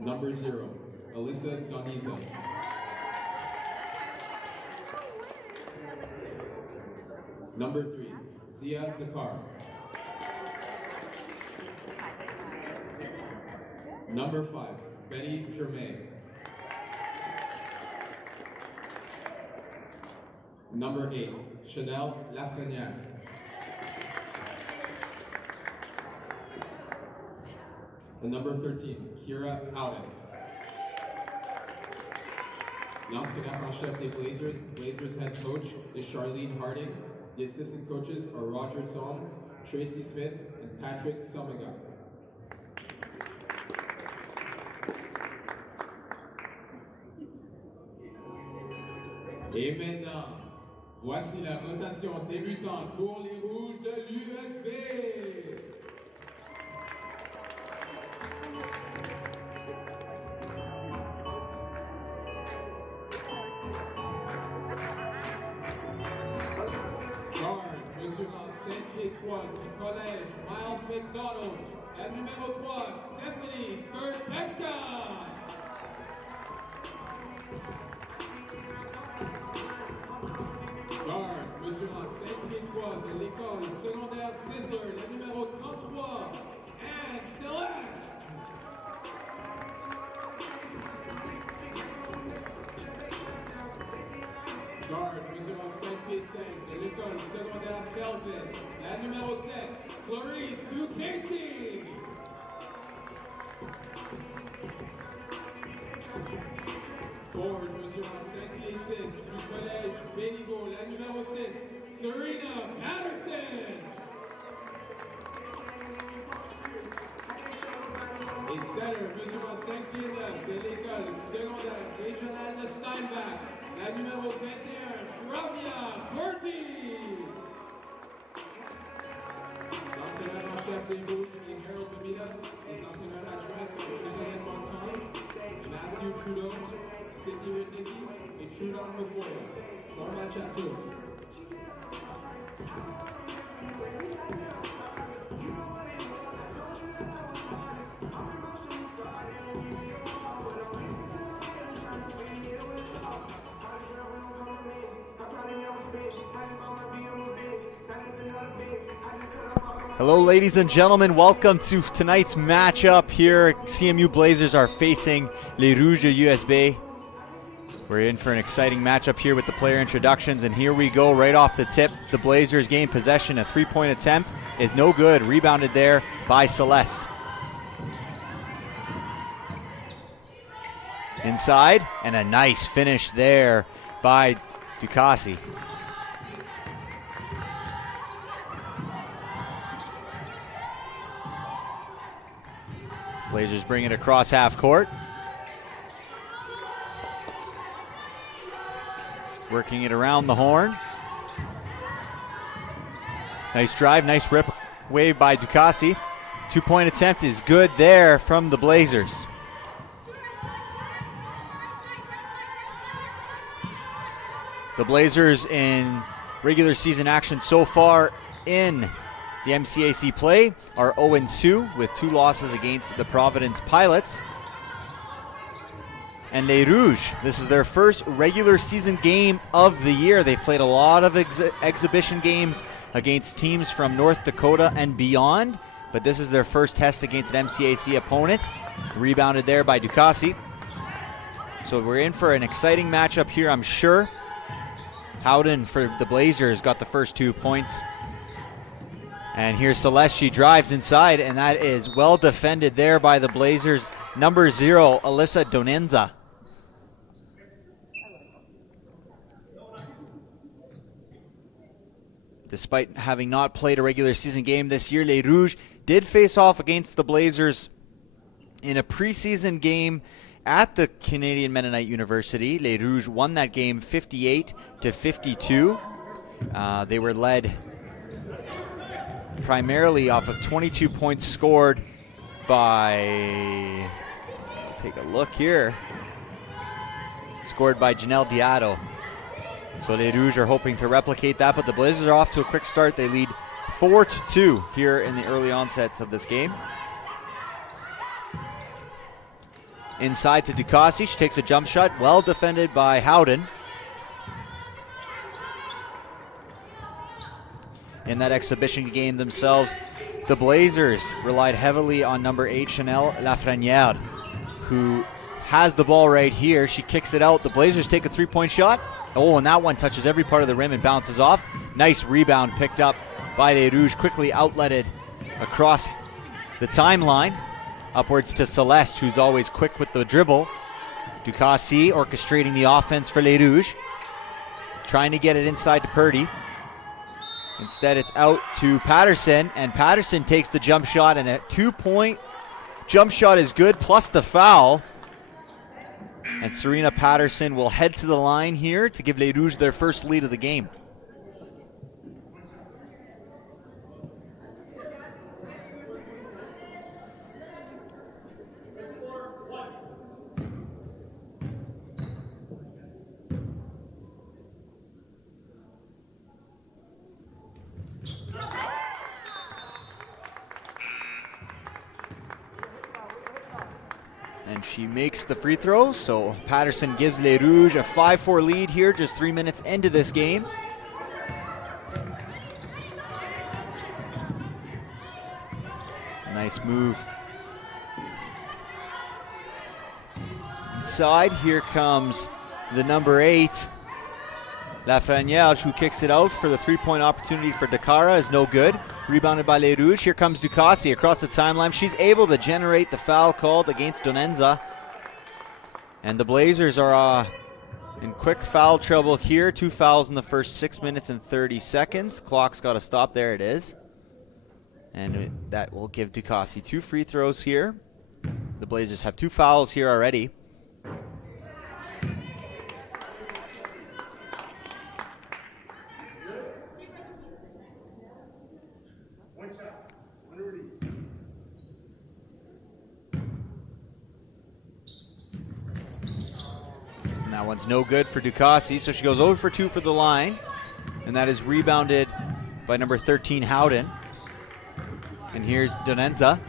Number 0, Alyssa Doniza. Number 3, Zia Dakar. Number 5, Betty Germain. Number 8, Chanel Lafrenière. And number 13, Kira Allen. L'entraîneur en chef des Blazers, Blazers head coach is Charlene Harding. The assistant coaches are Roger Somm, Tracy Smith, and Patrick Somaga. Et maintenant, voici la rotation débutante pour les Rouges de l'USB. Mesurant 5 pieds 3 du collège Miles McDonald, la numéro 3, Stephanie Skirt-Pesca. Guard, mesurant 5 pieds 3 de l'école secondaire Sizzler, la numéro 33, Anne Celeste. Guard, mesurant 5 pieds 5 de l'école secondaire Belgian, la numéro 7, Clarice Ducasey. Forward, mesurant 5 pieds 6 du collège Béliveau, la numéro 6, Serena Patterson. Et center, mesurant 5 pieds 9 de l'école secondaire régionale de Steinbach, la numéro 21, Flavia Bertie. L'entraîneur en chef des Rouges est Harold Bemida. Les entraîneurs adjoints sont Jeanette Montagne, Matthew Trudeau, Sidney Whitney et Trudon Mafoya. Bon match à tous. Hello, ladies and gentlemen. Welcome to tonight's matchup here. CMU Blazers are facing Les Rouges de USB. We're in for an exciting matchup here with the player introductions, and here we go right off the tip. The Blazers gain possession. A three-point attempt is no good. Rebounded there by Celeste. Inside, and a nice finish there by Ducasey. Blazers bring it across half court. Working it around the horn. Nice drive, nice rip wave by Ducasey. Two-point attempt is good there from the Blazers. The Blazers in regular season action so far in the MCAC play are 0-2 with 2 losses against the Providence Pilots. And Les Rouges, this is their first regular season game of the year. They've played a lot of exhibition games against teams from North Dakota and beyond, but this is their first test against an MCAC opponent. Rebounded there by Ducasey. So we're in for an exciting matchup here, I'm sure. Howden for the Blazers got the first 2 points. And here's Celeste, she drives inside, and that is well defended there by the Blazers. Number 0, Alyssa Donenza. Despite having not played a regular season game this year, Les Rouges did face off against the Blazers in a preseason game at the Canadian Mennonite University. Les Rouges won that game 58-52. They were led primarily off of 22 points scored by, take a look here, scored by Janelle Diado. So Les Rouges are hoping to replicate that, but the Blazers are off to a quick start. They lead 4-2 here in the early onsets of this game. inside to Ducassi. She takes a jump shot, well defended by Howden. In that exhibition game themselves, the Blazers relied heavily on number 8, Chanel Lafreniere, who has the ball right here. She kicks it out. The Blazers take a three-point shot. Oh, and that one touches every part of the rim and bounces off. Nice rebound picked up by Les Rouges, quickly outletted across the timeline. Upwards to Celeste, who's always quick with the dribble. Ducassi orchestrating the offense for Les Rouges, trying to get it inside to Purdy. Instead, it's out to Patterson, and Patterson takes the jump shot, and a 2-point jump shot is good, plus the foul. And Serena Patterson will head to the line here to give Les Rouges their first lead of the game. And she makes the free throw, so Patterson gives Les Rouges a 5-4 lead here, just 3 minutes into this game. Nice move. Inside, here comes the number 8, Lafreniere, who kicks it out for the three-point opportunity for Dakara, is no good. Rebounded by Les Rouges. Here comes Ducassi across the timeline. She's able to generate the foul called against Donenza. And the Blazers are in quick foul trouble here. 2 fouls in the first 6 minutes and 30 seconds. Clock's got to stop. There it is. And that will give Ducassi 2 free throws here. The Blazers have 2 fouls here already. That one's no good for Ducassi, so she goes 0 for 2 for the line, and that is rebounded by number 13, Howden. And here's Donenza.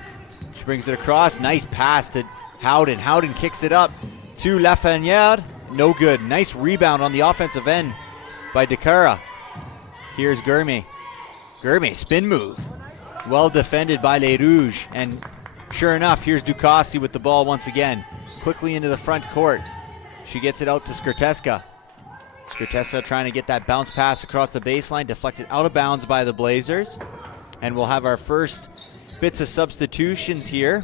She brings it across. Nice pass to Howden. Howden kicks it up to Lafreniere. No good. Nice rebound on the offensive end by Dakara. Here's Gourmet. Gourmet, spin move. Well defended by Les Rouges. And sure enough, here's Ducassi with the ball once again. Quickly into the front court. She gets it out to Skrteska. Skrteska trying to get that bounce pass across the baseline, deflected out of bounds by the Blazers. And we'll have our first bits of substitutions here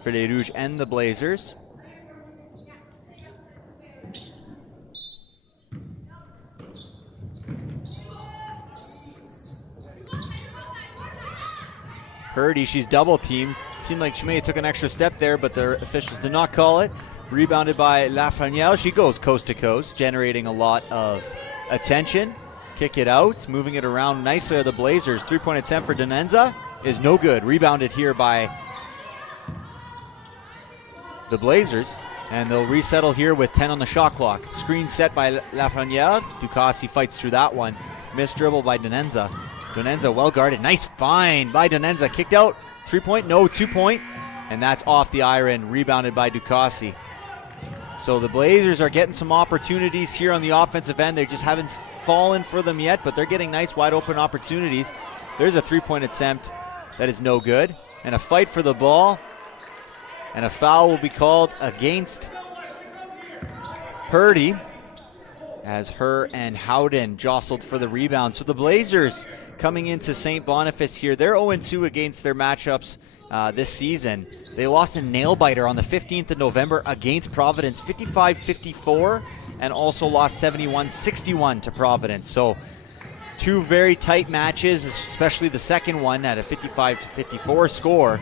for Les Rouges and the Blazers. Purdy, she's double teamed. Seemed like she may have took an extra step there, but the officials did not call it. Rebounded by Lafreniere. She goes coast to coast, generating a lot of attention. Kick it out, moving it around nicely. The Blazers. 3-point attempt for Donenza is no good. Rebounded here by the Blazers. And they'll resettle here with 10 on the shot clock. Screen set by Lafreniere. Ducassi fights through that one. Missed dribble by Donenza. Donenza well guarded. Nice find by Donenza. Kicked out. 3-point, no, 2-point. And that's off the iron. Rebounded by Ducassi. So the Blazers are getting some opportunities here on the offensive end. They just haven't fallen for them yet, but they're getting nice wide open opportunities. There's a 3-point attempt that is no good. And a fight for the ball. And a foul will be called against Purdy as her and Howden jostled for the rebound. So the Blazers coming into Saint-Boniface here, they're 0-2 against their matchups this season. They lost a nail-biter on the 15th of November against Providence, 55-54, and also lost 71-61 to Providence. So 2 very tight matches, especially the second one at a 55-54 score.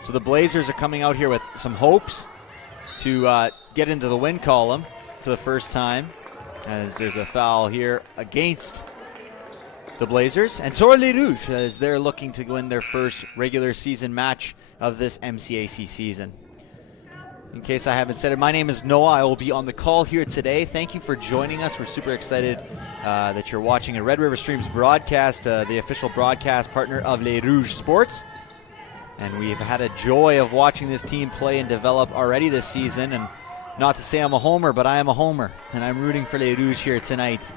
So the Blazers are coming out here with some hopes to get into the win column for the first time, as there's a foul here against the Blazers. And so are Les Rouges, as they're looking to win their first regular season match of this MCAC season. In case I haven't said it, my name is Noah. I will be on the call here today. Thank you for joining us. We're super excited that you're watching a Red River Streams broadcast, the official broadcast partner of Les Rouges Sports. And we've had a joy of watching this team play and develop already this season. And not to say I'm a homer, but I am a homer. And I'm rooting for Les Rouges here tonight.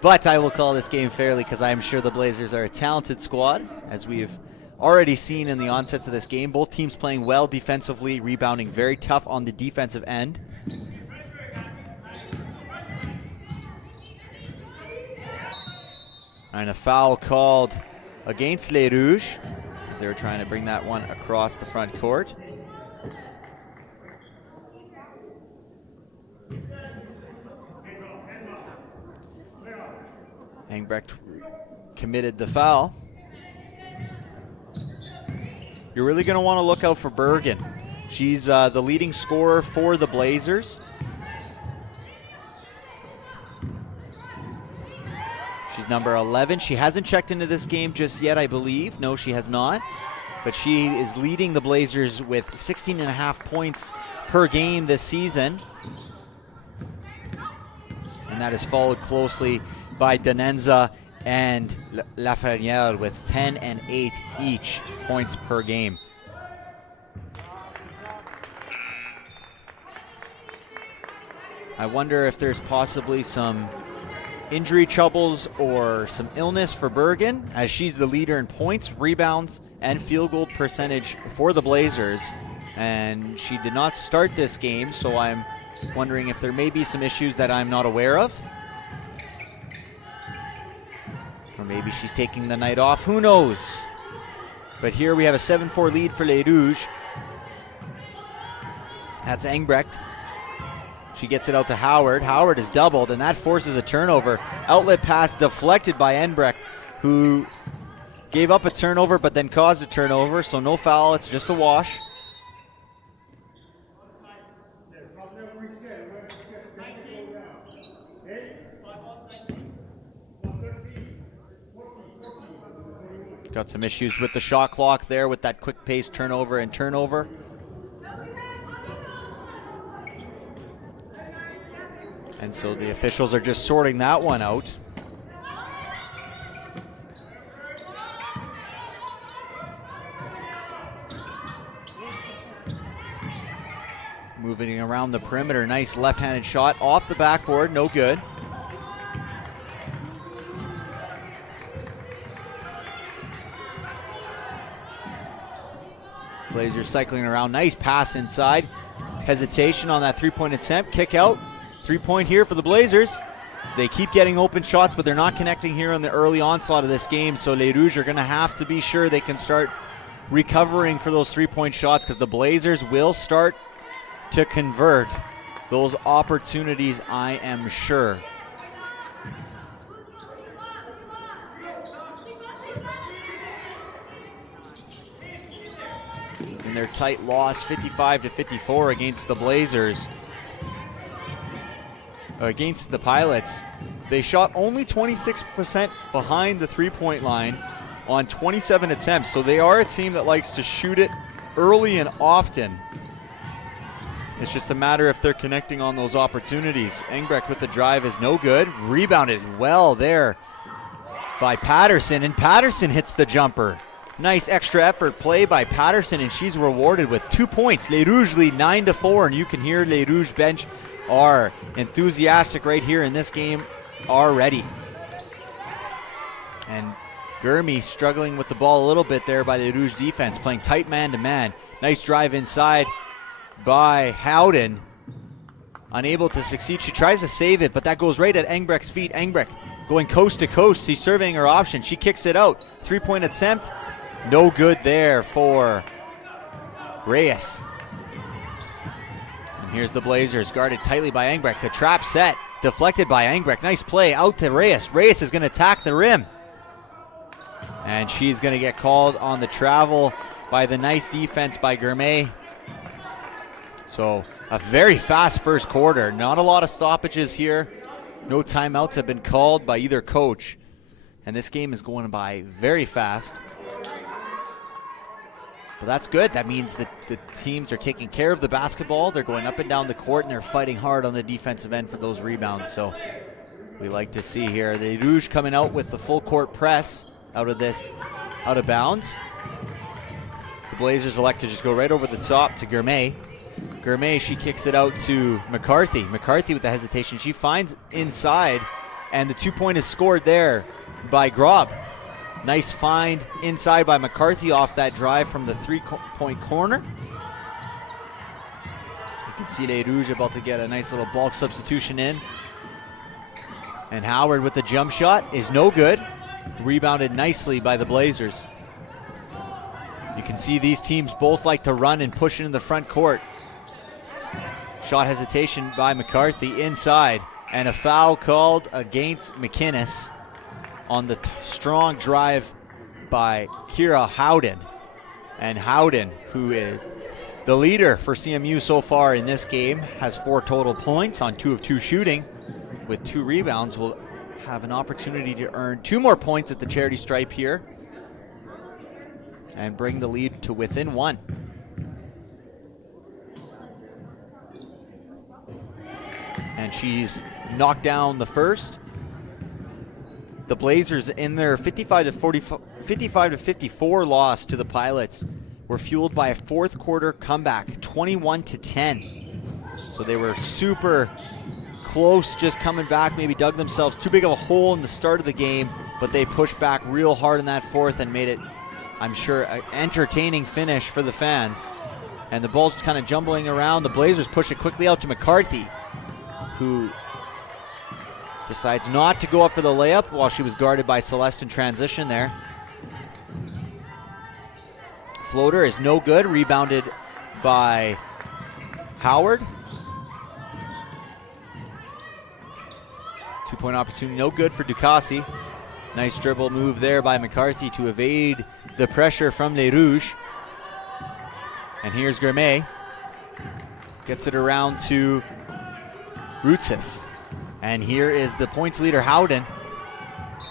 But I will call this game fairly because I'm sure the Blazers are a talented squad, as we've already seen in the onsets of this game. Both teams playing well defensively, rebounding very tough on the defensive end. And a foul called against Les Rouges as they were trying to bring that one across the front court. Engbrecht committed the foul. You're really going to want to look out for Bergen. She's the leading scorer for the Blazers. She's number 11. She hasn't checked into this game just yet, I believe. No, she has not. But she is leading the Blazers with 16.5 points per game this season. And that is followed closely by Donenza and Lafreniere with 10 and 8 each points per game. I wonder if there's possibly some injury troubles or some illness for Bergen, as she's the leader in points, rebounds, and field goal percentage for the Blazers. And she did not start this game, so I'm wondering if there may be some issues that I'm not aware of. Or maybe she's taking the night off, who knows? But here we have a 7-4 lead for Les Rouges. That's Engbrecht. She gets it out to Howard. Howard is doubled, and that forces a turnover. Outlet pass deflected by Engbrecht, who gave up a turnover but then caused a turnover, so no foul, it's just a wash. Got some issues with the shot clock there with that quick pace turnover and turnover. And so the officials are just sorting that one out. Moving around the perimeter, nice left-handed shot off the backboard, no good. Blazers cycling around, nice pass inside. Hesitation on that three-point attempt, kick out. 3-point here for the Blazers. They keep getting open shots, but they're not connecting here on the early onslaught of this game, so Les Rouges are going to have to be sure they can start recovering for those 3-point shots, because the Blazers will start to convert those opportunities, I am sure. In their tight loss, 55-54 against the Blazers. Against the Pilots, they shot only 26% behind the three-point line on 27 attempts, so they are a team that likes to shoot it early and often. It's just a matter if they're connecting on those opportunities. Engbrecht with the drive is no good. Rebounded well there by Patterson, and Patterson hits the jumper. Nice extra effort play by Patterson, and she's rewarded with 2 points. Les Rouges lead 9-4, and you can hear Les Rouges bench are enthusiastic right here in this game already. And Gurmey struggling with the ball a little bit there by the Rouge defense, playing tight man-to-man. Nice drive inside by Howden. Unable to succeed. She tries to save it, but that goes right at Engbrecht's feet. Engbrecht going coast to coast. She's surveying her option. She kicks it out. 3-point attempt. No good there for Reyes. And here's the Blazers, guarded tightly by Engbrecht. A trap set, deflected by Engbrecht. Nice play out to Reyes. Reyes is going to attack the rim. And she's going to get called on the travel by the nice defense by Gourmet. So a very fast first quarter. Not a lot of stoppages here. No timeouts have been called by either coach. And this game is going by very fast. But that's good. That means that the teams are taking care of the basketball. They're going up and down the court, and they're fighting hard on the defensive end for those rebounds. So we like to see here. The Rouge coming out with the full court press out of bounds. Blazers elect to just go right over the top to Gourmet. Gourmet, she kicks it out to McCarthy. McCarthy with the hesitation. She finds inside, and the 2-point is scored there by Grob. Nice find inside by McCarthy off that drive from the 3-point corner. You can see Les Rouges about to get a nice little bulk substitution in. And Howard with the jump shot is no good. Rebounded nicely by the Blazers. You can see these teams both like to run and push into the front court. Shot hesitation by McCarthy inside, and a foul called against McInnes on the strong drive by Kira Howden. And Howden, who is the leader for CMU so far in this game, has 4 total points on 2 of 2 shooting. With 2 rebounds, will have an opportunity to earn 2 more points at the charity stripe here and bring the lead to within 1. And she's knocked down the first. The Blazers, in their 55 to 54 loss to the Pilots, were fueled by a fourth quarter comeback, 21 to 10. So they were super close, just coming back, maybe dug themselves too big of a hole in the start of the game, but they pushed back real hard in that fourth and made it, I'm sure, an entertaining finish for the fans. And the ball's kind of jumbling around. The Blazers push it quickly out to McCarthy, who decides not to go up for the layup while she was guarded by Celeste in transition there. Floater is no good, rebounded by Howard. 2-point opportunity, no good for Ducassi. Nice dribble move there by McCarthy to evade the pressure from Les Rouges. And here's Gourmet. Gets it around to Routsis. And here is the points leader, Howden.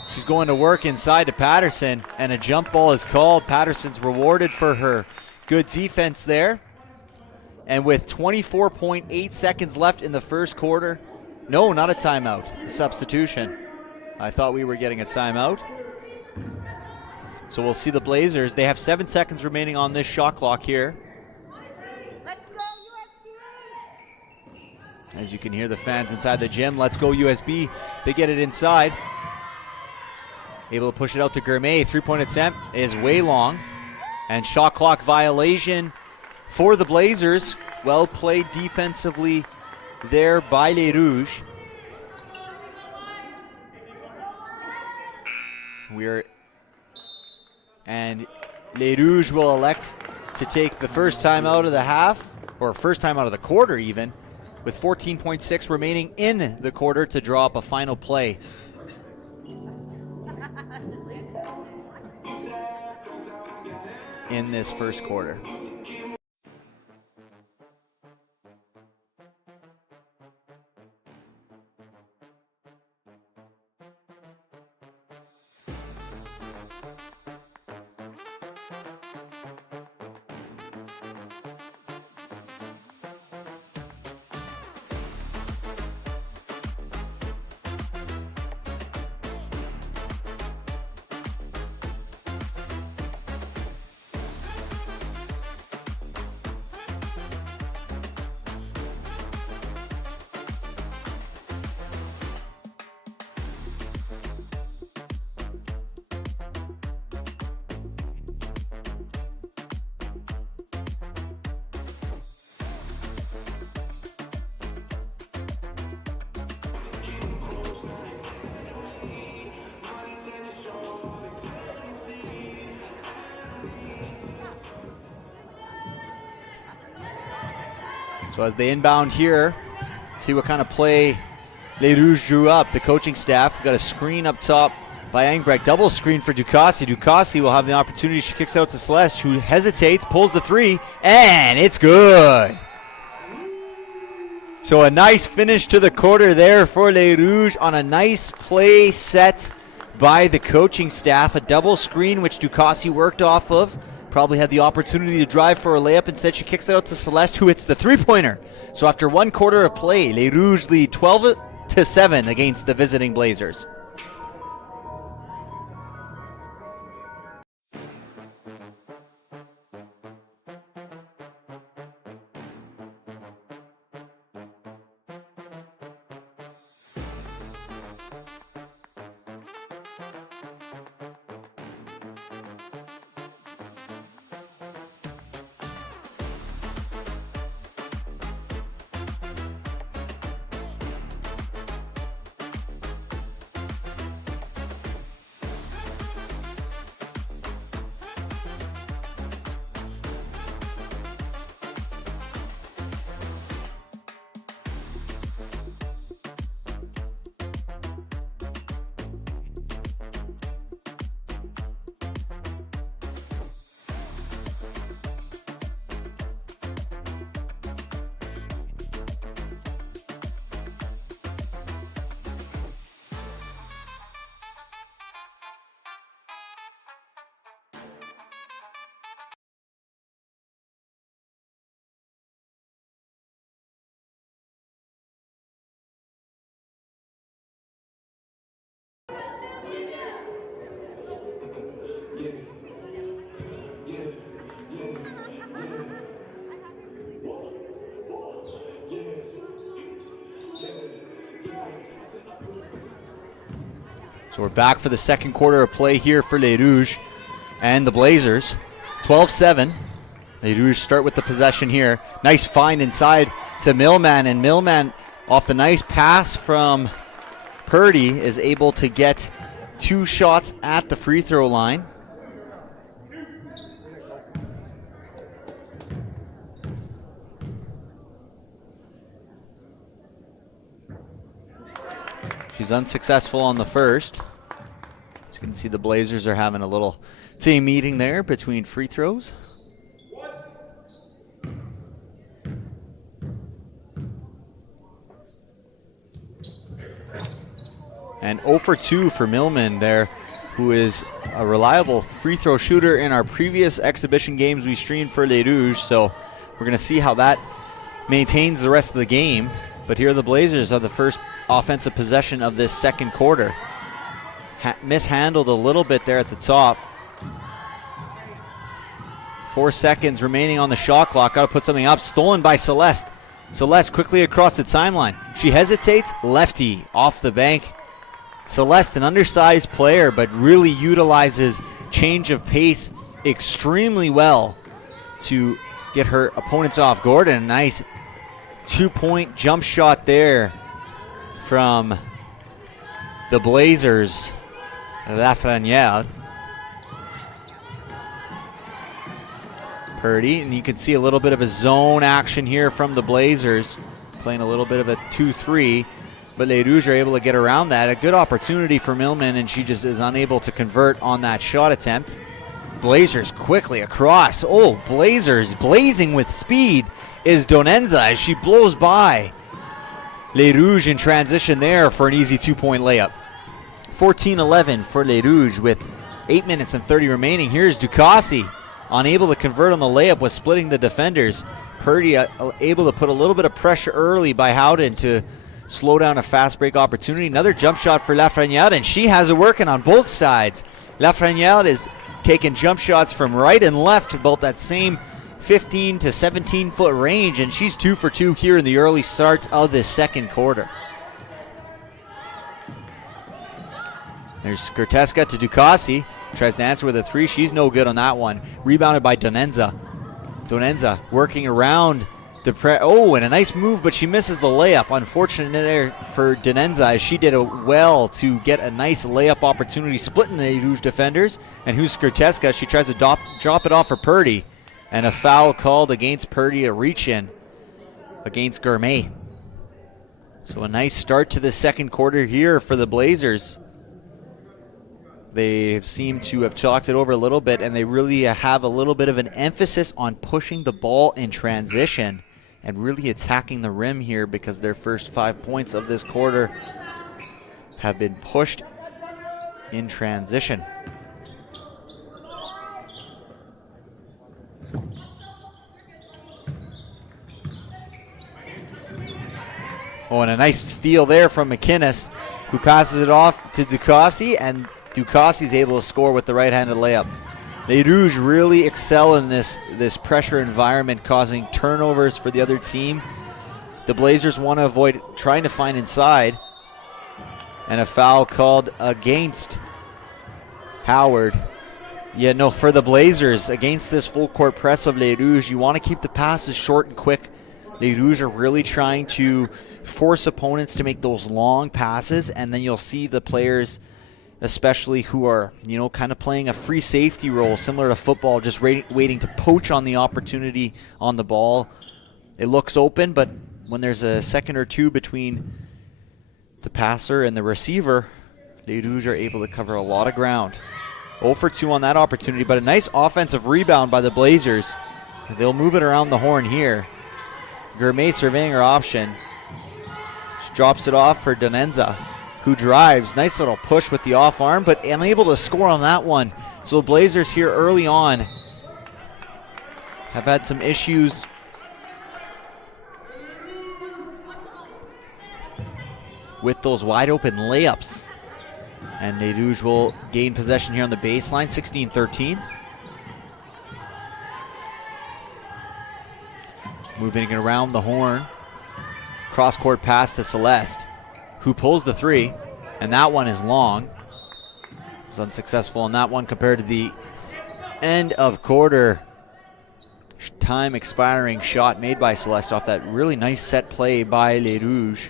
She's going to work inside to Patterson, and a jump ball is called. Patterson's rewarded for her good defense there. And with 24.8 seconds left in the first quarter, no, not a timeout, a substitution. I thought we were getting a timeout. So we'll see the Blazers. They have 7 seconds remaining on this shot clock here. Let's go, USB! As you can hear the fans inside the gym, let's go USB. They get it inside. Able to push it out to Gourmet. 3-point attempt is way long. And shot clock violation for the Blazers. Well played defensively there by Les Rouges. And Les Rouges will elect to take the first time out of the half, or first time out of the quarter even, with 14.6 remaining in the quarter to draw up a final play. In this first quarter. So as they inbound here, see what kind of play Les Rouges drew up. The coaching staff got a screen up top by Engbrecht. Double screen for Ducassi. Ducassi will have the opportunity. She kicks out to Celeste, who hesitates, pulls the 3, and it's good. So a nice finish to the quarter there for Les Rouges on a nice play set by the coaching staff. A double screen which Ducassi worked off of. Probably had the opportunity to drive for a layup. Instead, she kicks it out to Celeste, who hits the 3-pointer. So after 1 quarter of play, Les Rouges lead 12-7 against the visiting Blazers. So we're back for the second quarter of play here for Les Rouges and the Blazers. 12-7. Les Rouges start with the possession here. Nice find inside to Millman, and Millman, off the nice pass from Purdy, is able to get 2 shots at the free throw line. She's unsuccessful on the first. As you can see, the Blazers are having a little team meeting there between free throws. And 0 for 2 for Millman there, who is a reliable free throw shooter in our previous exhibition games we streamed for Les Rouges. So we're going to see how that maintains the rest of the game. But here the Blazers are the first offensive possession of this second quarter. Mishandled a little bit there at the top. 4 seconds remaining on the shot clock. Got to put something up. Stolen by Celeste. Celeste quickly across the timeline. She hesitates. Lefty off the bank. Celeste, an undersized player, but really utilizes change of pace extremely well to get her opponents off. Gordon, a nice 2-point jump shot there from the Blazers. Lafreniere. Purdy, and you can see a little bit of a zone action here from the Blazers, playing a little bit of a 2-3, but Les Rouges are able to get around that. A good opportunity for Millman, and she just is unable to convert on that shot attempt. Blazers quickly across. Oh, Blazers blazing with speed is Donenza as she blows by Les Rouges in transition there for an easy 2-point layup. 14-11 for Les Rouges with 8 minutes and 30 remaining. Here's Ducassi, unable to convert on the layup, was splitting the defenders. Purdy able to put a little bit of pressure early by Howden to slow down a fast break opportunity. Another jump shot for Lafreniere, and she has it working on both sides. Lafreniere is taking jump shots from right and left about that same 15 to 17 foot range, and she's 2 for 2 here in the early starts of this second quarter. There's Skirteska to Ducassi. Tries to answer with a 3. She's no good on that one. Rebounded by Donenza. Donenza working around and a nice move, but she misses the layup. Unfortunate there for Donenza, as she did it well to get a nice layup opportunity, splitting the Rouge defenders. And who's Skirteska? She tries to drop it off for Purdy. And a foul called against Purdy, a reach-in against Gourmet. So a nice start to the second quarter here for the Blazers. They seem to have chalked it over a little bit, and they really have a little bit of an emphasis on pushing the ball in transition and really attacking the rim here, because their first 5 points of this quarter have been pushed in transition. Oh, and a nice steal there from McInnes, who passes it off to Ducassi, and Ducassi's able to score with the right-handed layup. Les Rouges really excel in this pressure environment, causing turnovers for the other team. The Blazers want to avoid trying to find inside. And a foul called against Howard. Yeah, no, for the Blazers, against this full-court press of Les Rouges, you want to keep the passes short and quick. Les Rouges are really trying to force opponents to make those long passes, and then you'll see the players, especially who are, kind of playing a free safety role, similar to football, just waiting to poach on the opportunity on the ball. It looks open, but when there's a second or two between the passer and the receiver, Les Rouges are able to cover a lot of ground. 0 for 2 on that opportunity, but a nice offensive rebound by the Blazers. They'll move it around the horn here. Gourmet surveying her option. She drops it off for Donenza, who drives. Nice little push with the off arm, but unable to score on that one. So the Blazers here early on have had some issues with those wide open layups. And Les Rouges will gain possession here on the baseline, 16-13. Moving it around the horn. Cross-court pass to Celeste, who pulls the 3, and that one is long. Was unsuccessful on that one compared to the end of quarter. Time expiring shot made by Celeste off that really nice set play by Les Rouges.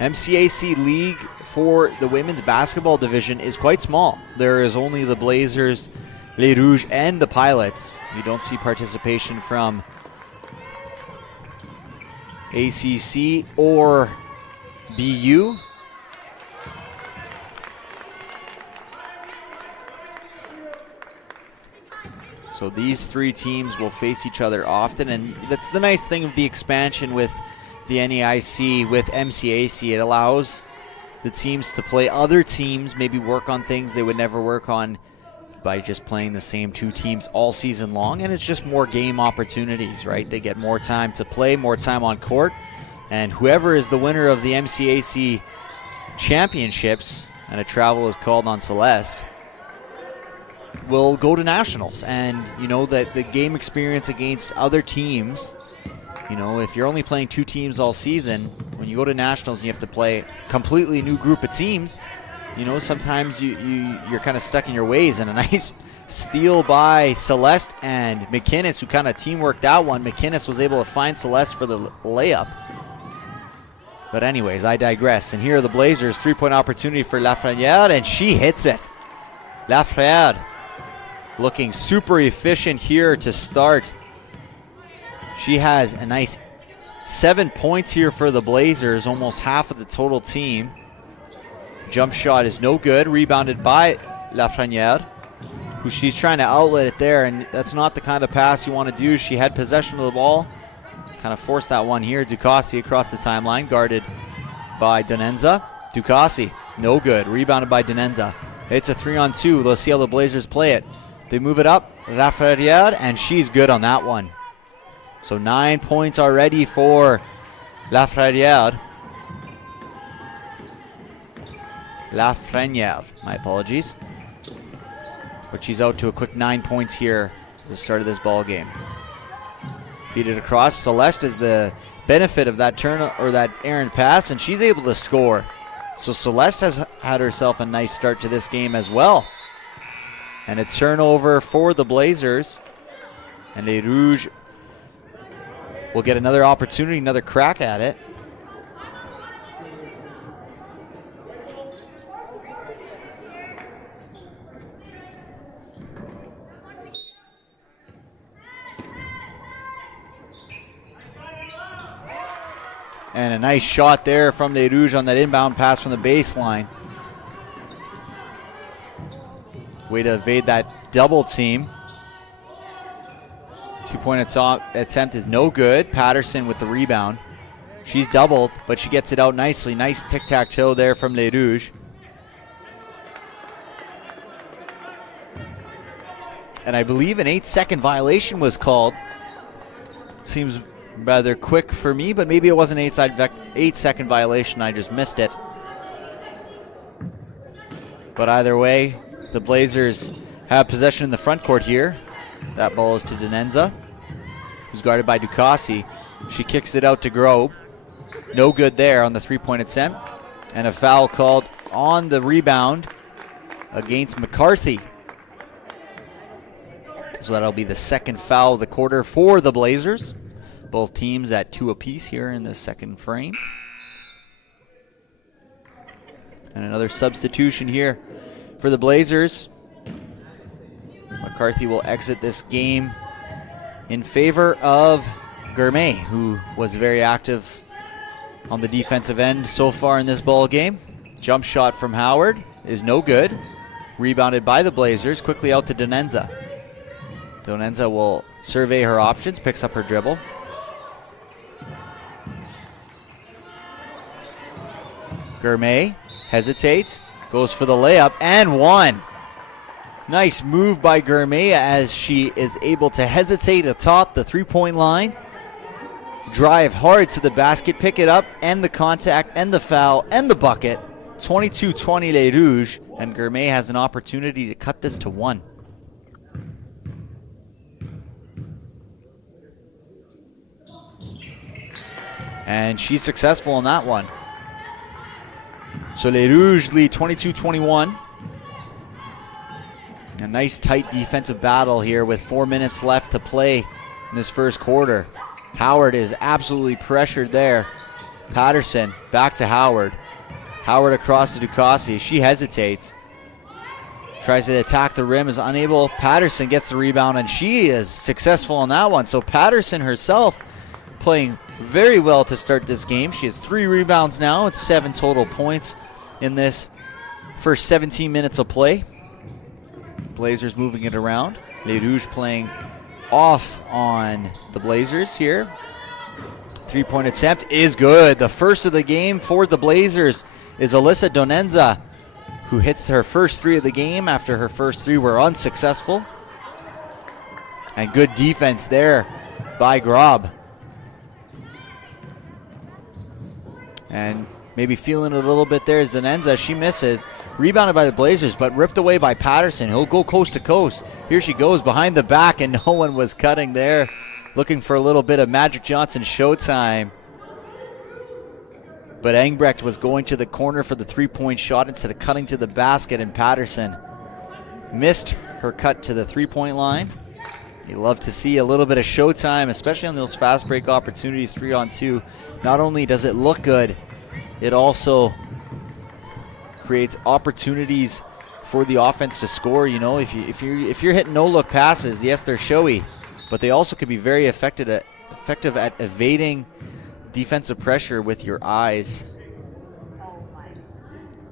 MCAC League for the women's basketball division is quite small. There is only the Blazers, Les Rouges, and the Pilots. You don't see participation from ACC or BU. So these three teams will face each other often, and that's the nice thing of the expansion with the NEIC, with MCAC. It allows the teams to play other teams, maybe work on things they would never work on by just playing the same two teams all season long, and it's just more game opportunities, right? They get more time to play, more time on court, and whoever is the winner of the MCAC championships, and a travel is called on Celeste, will go to nationals. And you know that the game experience against other teams, you know, if you're only playing two teams all season, when you go to nationals and you have to play a completely new group of teams, you know, sometimes you're kind of stuck in your ways. And a nice steal by Celeste and McInnes, who kind of teamworked that one. McInnes was able to find Celeste for the layup. But anyways, I digress. And here are the Blazers, three-point opportunity for Lafreniere, and she hits it. Lafreniere looking super efficient here to start. She has a nice 7 points here for the Blazers, almost half of the total team. Jump shot is no good, rebounded by Lafreniere, who she's trying to outlet it there, and that's not the kind of pass you want to do. She had possession of the ball, kind of forced that one here. Ducassi across the timeline, guarded by Donenza. Ducassi, no good, rebounded by Donenza. It's a 3-on-2. Let's see how the Blazers play it. They move it up, Lafreniere, and she's good on that one. So 9 points already for Lafreniere. Lafreniere, my apologies. But she's out to a quick 9 points here at the start of this ball game. Feed it across. Celeste is the benefit of that turn or that errant pass, and she's able to score. So Celeste has had herself a nice start to this game as well. And a turnover for the Blazers. And Les Rouges will get another opportunity, another crack at it. And a nice shot there from Les Rouges on that inbound pass from the baseline. Way to evade that double team. 2-point attempt is no good. Patterson with the rebound. She's doubled, but she gets it out nicely. Nice tic-tac-toe there from Les Rouges. And I believe an 8-second violation was called. Seems rather quick for me, but maybe it was an 8-second violation. I just missed it. But either way, the Blazers have possession in the front court here. That ball is to Donenza, who's guarded by Ducassi. She kicks it out to Grobe. No good there on the 3-point attempt. And a foul called on the rebound against McCarthy. So that'll be the second foul of the quarter for the Blazers. Both teams at 2 apiece here in the second frame. And another substitution here for the Blazers. McCarthy will exit this game in favor of Gourmet, who was very active on the defensive end so far in this ball game. Jump shot from Howard is no good. Rebounded by the Blazers, quickly out to Donenza. Donenza will survey her options, picks up her dribble. Gourmet hesitates, goes for the layup, and one. Nice move by Gourmet as she is able to hesitate atop the 3-point line. Drive hard to the basket, pick it up, and the contact, and the foul, and the bucket. 22-20 Les Rouges, and Gourmet has an opportunity to cut this to 1. And she's successful on that one. So Les Rouges lead 22-21. A nice tight defensive battle here with 4 minutes left to play in this first quarter. Howard is absolutely pressured there. Patterson back to Howard. Howard across to Ducassi. She hesitates. Tries to attack the rim, is unable. Patterson gets the rebound, and she is successful on that one. So Patterson herself playing very well to start this game. She has 3 rebounds now. It's 7 total points in this first 17 minutes of play. Blazers moving it around. Les Rouges playing off on the Blazers here. 3-point attempt is good. The first of the game for the Blazers is Alyssa Donenza, who hits her first 3 of the game after her first 3 were unsuccessful. And good defense there by Grob. And maybe feeling it a little bit there is Donenza. She misses. Rebounded by the Blazers, but ripped away by Patterson. He'll go coast to coast. Here she goes behind the back, and no one was cutting there. Looking for a little bit of Magic Johnson showtime. But Engbrecht was going to the corner for the 3-point shot instead of cutting to the basket, and Patterson missed her cut to the 3-point line. You love to see a little bit of showtime, especially on those fast break opportunities, 3-on-2. Not only does it look good, it also creates opportunities for the offense to score. You know, if you're hitting no-look passes, yes, they're showy, but they also could be very effective at evading defensive pressure with your eyes.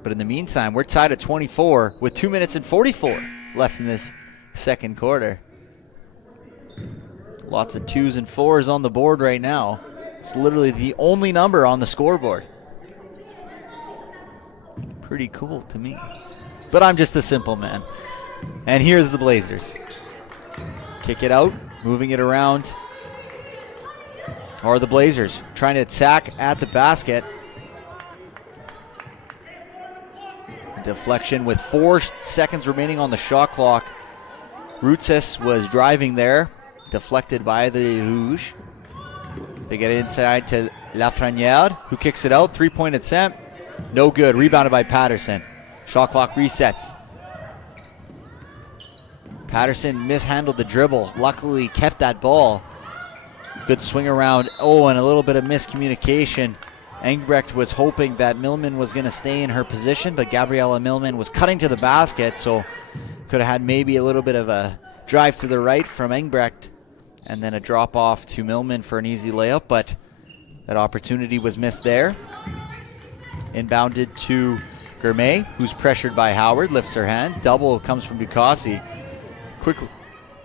But in the meantime, we're tied at 24 with 2 minutes and 44 left in this second quarter. Lots of 2s and 4s on the board right now. It's literally the only number on the scoreboard. Pretty cool to me. But I'm just a simple man. And here's the Blazers. Kick it out, moving it around. Or the Blazers trying to attack at the basket. Deflection with 4 seconds remaining on the shot clock. Routses was driving there. Deflected by the Rouge. They get it inside to Lafrenière, who kicks it out. 3-point attempt. No good. Rebounded by Patterson. Shot clock resets. Patterson mishandled the dribble. Luckily kept that ball. Good swing around. Oh, and a little bit of miscommunication. Engbrecht was hoping that Millman was going to stay in her position, but Gabriella Millman was cutting to the basket, so could have had maybe a little bit of a drive to the right from Engbrecht and then a drop off to Millman for an easy layup, but that opportunity was missed there. Inbounded to Gourmet, who's pressured by Howard, lifts her hand. Double comes from Ducassi.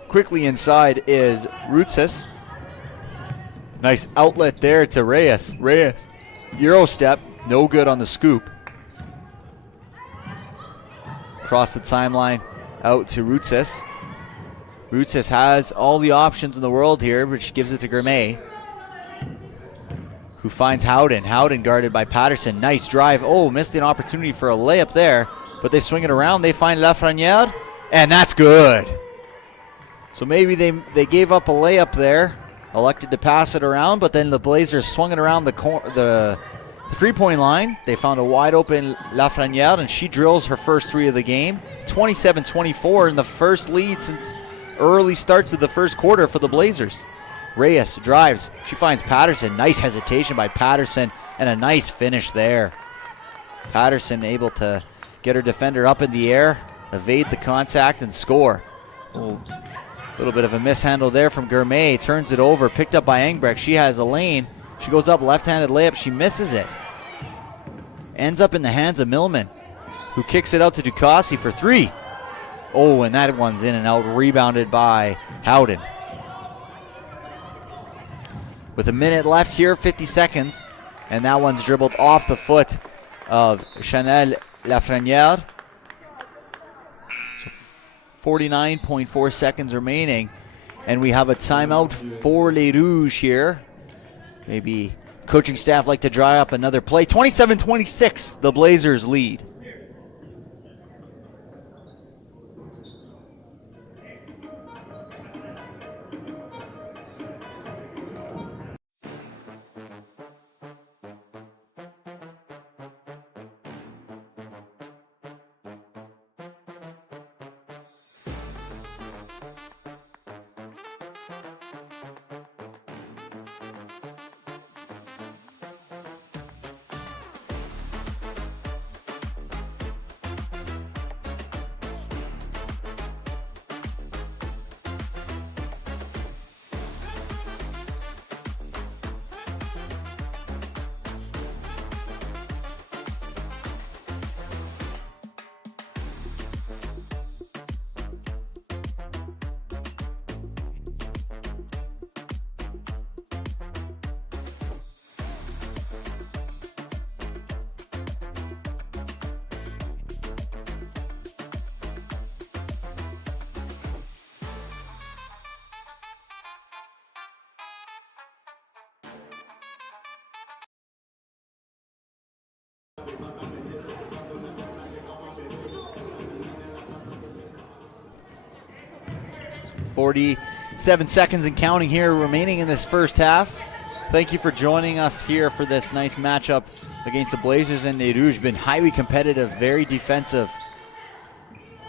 Quickly inside is Routses. Nice outlet there to Reyes. Reyes, Euro step, no good on the scoop. Across the timeline, out to Routses. Routses has all the options in the world here, which gives it to Gourmet, who finds Howden. Howden guarded by Patterson. Nice drive. Oh, missed an opportunity for a layup there, but they swing it around. They find Lafrenière, and that's good. So maybe they gave up a layup there, elected to pass it around, but then the Blazers swung it around the 3-point line. They found a wide open Lafrenière, and she drills her first 3 of the game. 27-24 in the first lead since early starts of the first quarter for the Blazers. Reyes drives. She finds Patterson. Nice hesitation by Patterson and a nice finish there. Patterson able to get her defender up in the air, evade the contact, and score. A little bit of a mishandle there from Gourmet. Turns it over. Picked up by Engbrecht. She has a lane. She goes up, left-handed layup. She misses it. Ends up in the hands of Millman, who kicks it out to Ducassi for 3. Oh, and that one's in and out. Rebounded by Howden. With a minute left here, 50 seconds. And that one's dribbled off the foot of Chanel Lafrenière. So 49.4 seconds remaining. And we have a timeout for Les Rouges here. Maybe coaching staff like to dry up another play. 27-26, the Blazers lead. .47 seconds and counting here remaining in this first half. Thank you for joining us here for this nice matchup against the Blazers and the Rouges. Been highly competitive, very defensive.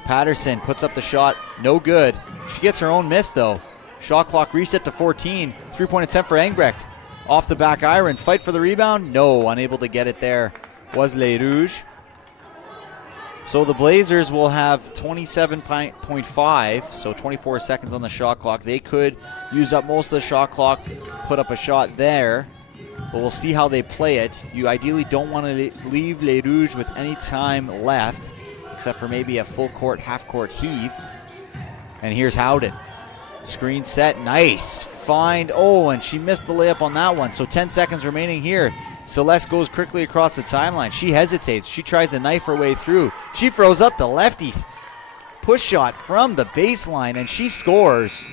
Patterson puts up the shot, no good. She gets her own miss though. Shot clock reset to 14. 3-point attempt for Engbrecht. Off the back iron, fight for the rebound. No, unable to get it there was Les Rouges. So the Blazers will have 27.5, so 24 seconds on the shot clock. They could use up most of the shot clock, put up a shot there, but we'll see how they play it. You ideally don't want to leave Les Rouges with any time left, except for maybe a full court, half court heave. And here's Howden. Screen set, nice. Find, oh, and she missed the layup on that one. So 10 seconds remaining here. Celeste goes quickly across the timeline. She hesitates. She tries to knife her way through. She throws up the lefty push shot from the baseline, and she scores.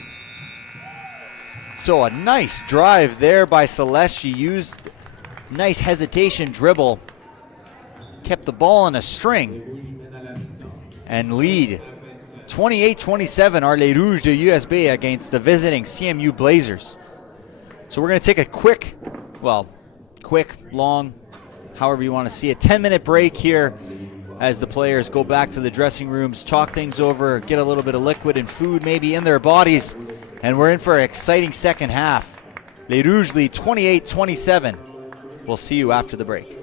So a nice drive there by Celeste. She used nice hesitation dribble. Kept the ball in a string. And lead 28-27 are Les Rouges de USB against the visiting CMU Blazers. So we're going to take a quick, long, however you want to see it, 10-minute break here as the players go back to the dressing rooms, talk things over, get a little bit of liquid and food maybe in their bodies, and we're in for an exciting second half. Les Rouges lead 28-27. We'll see you after the break.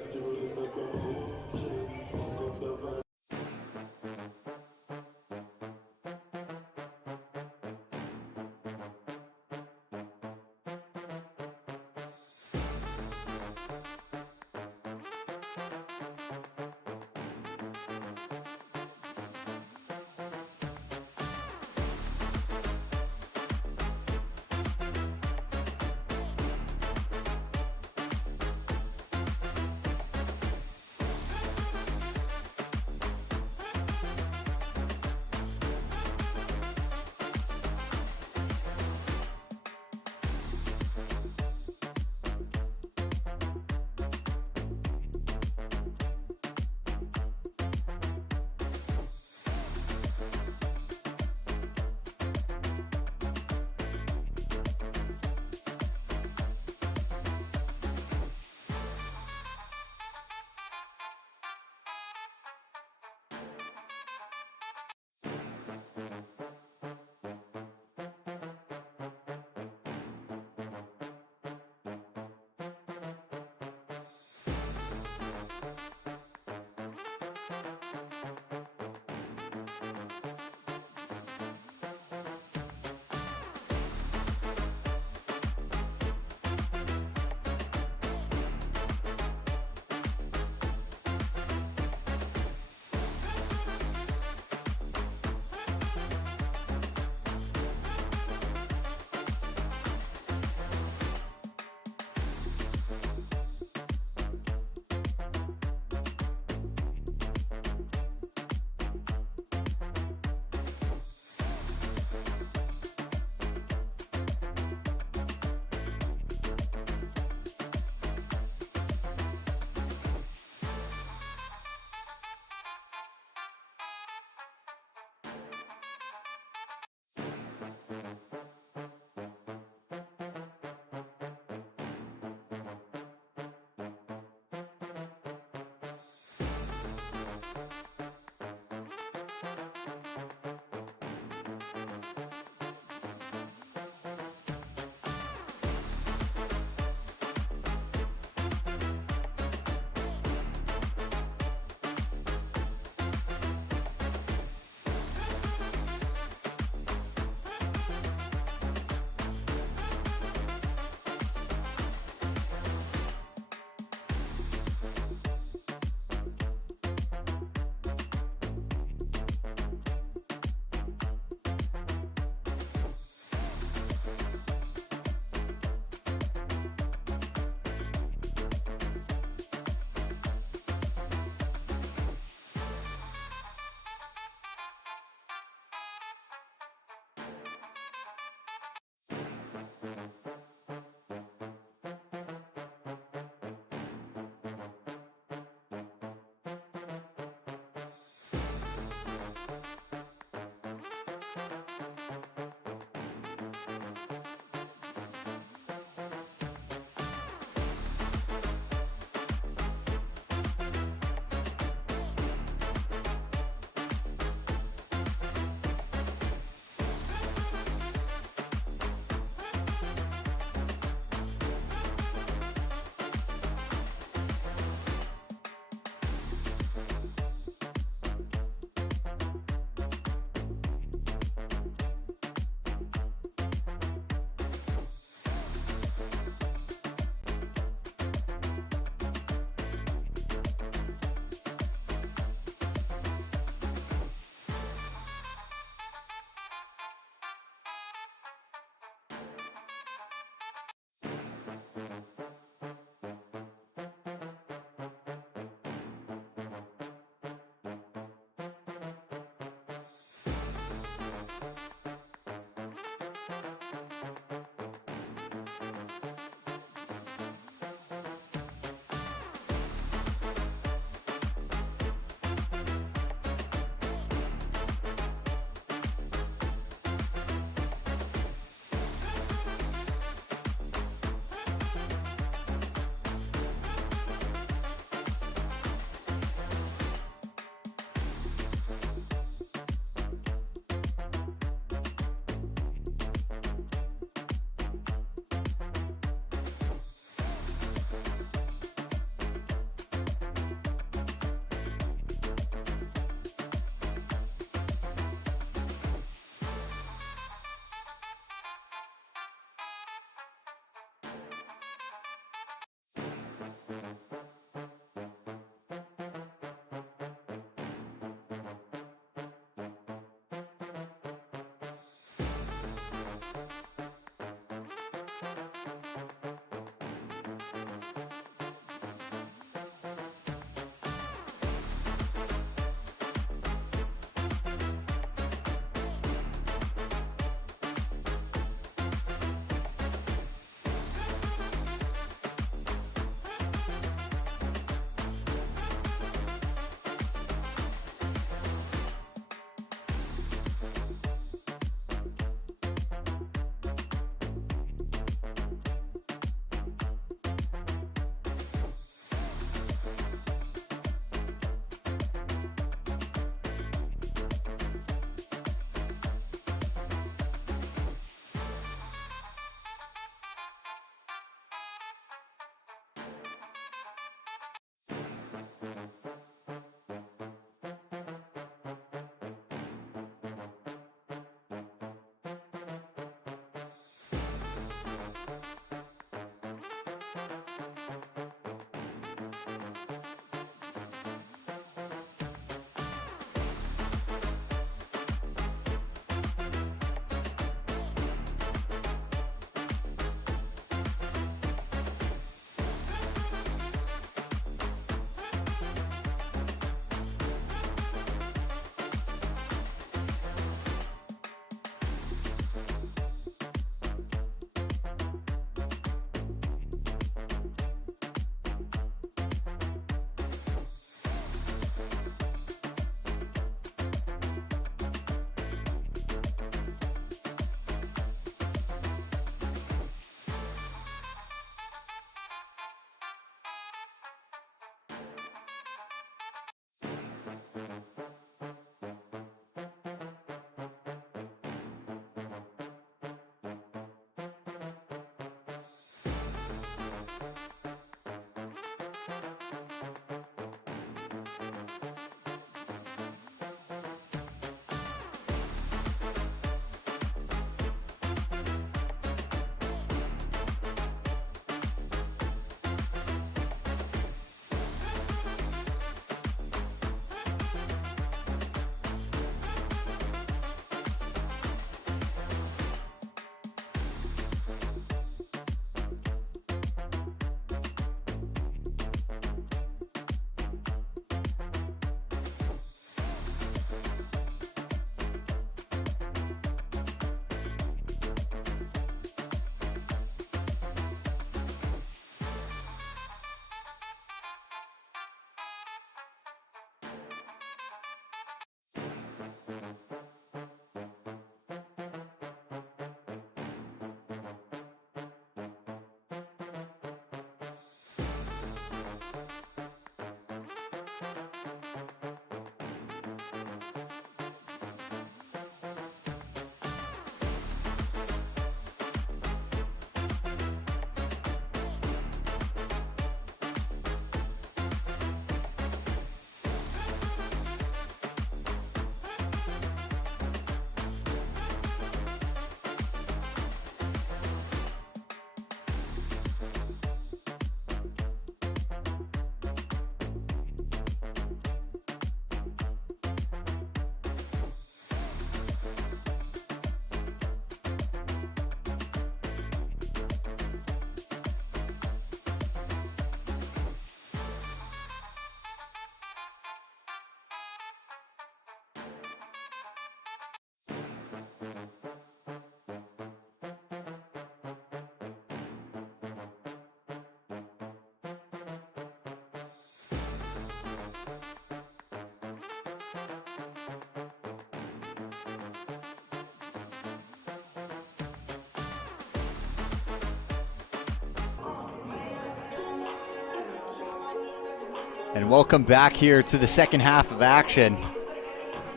And welcome back here to the second half of action.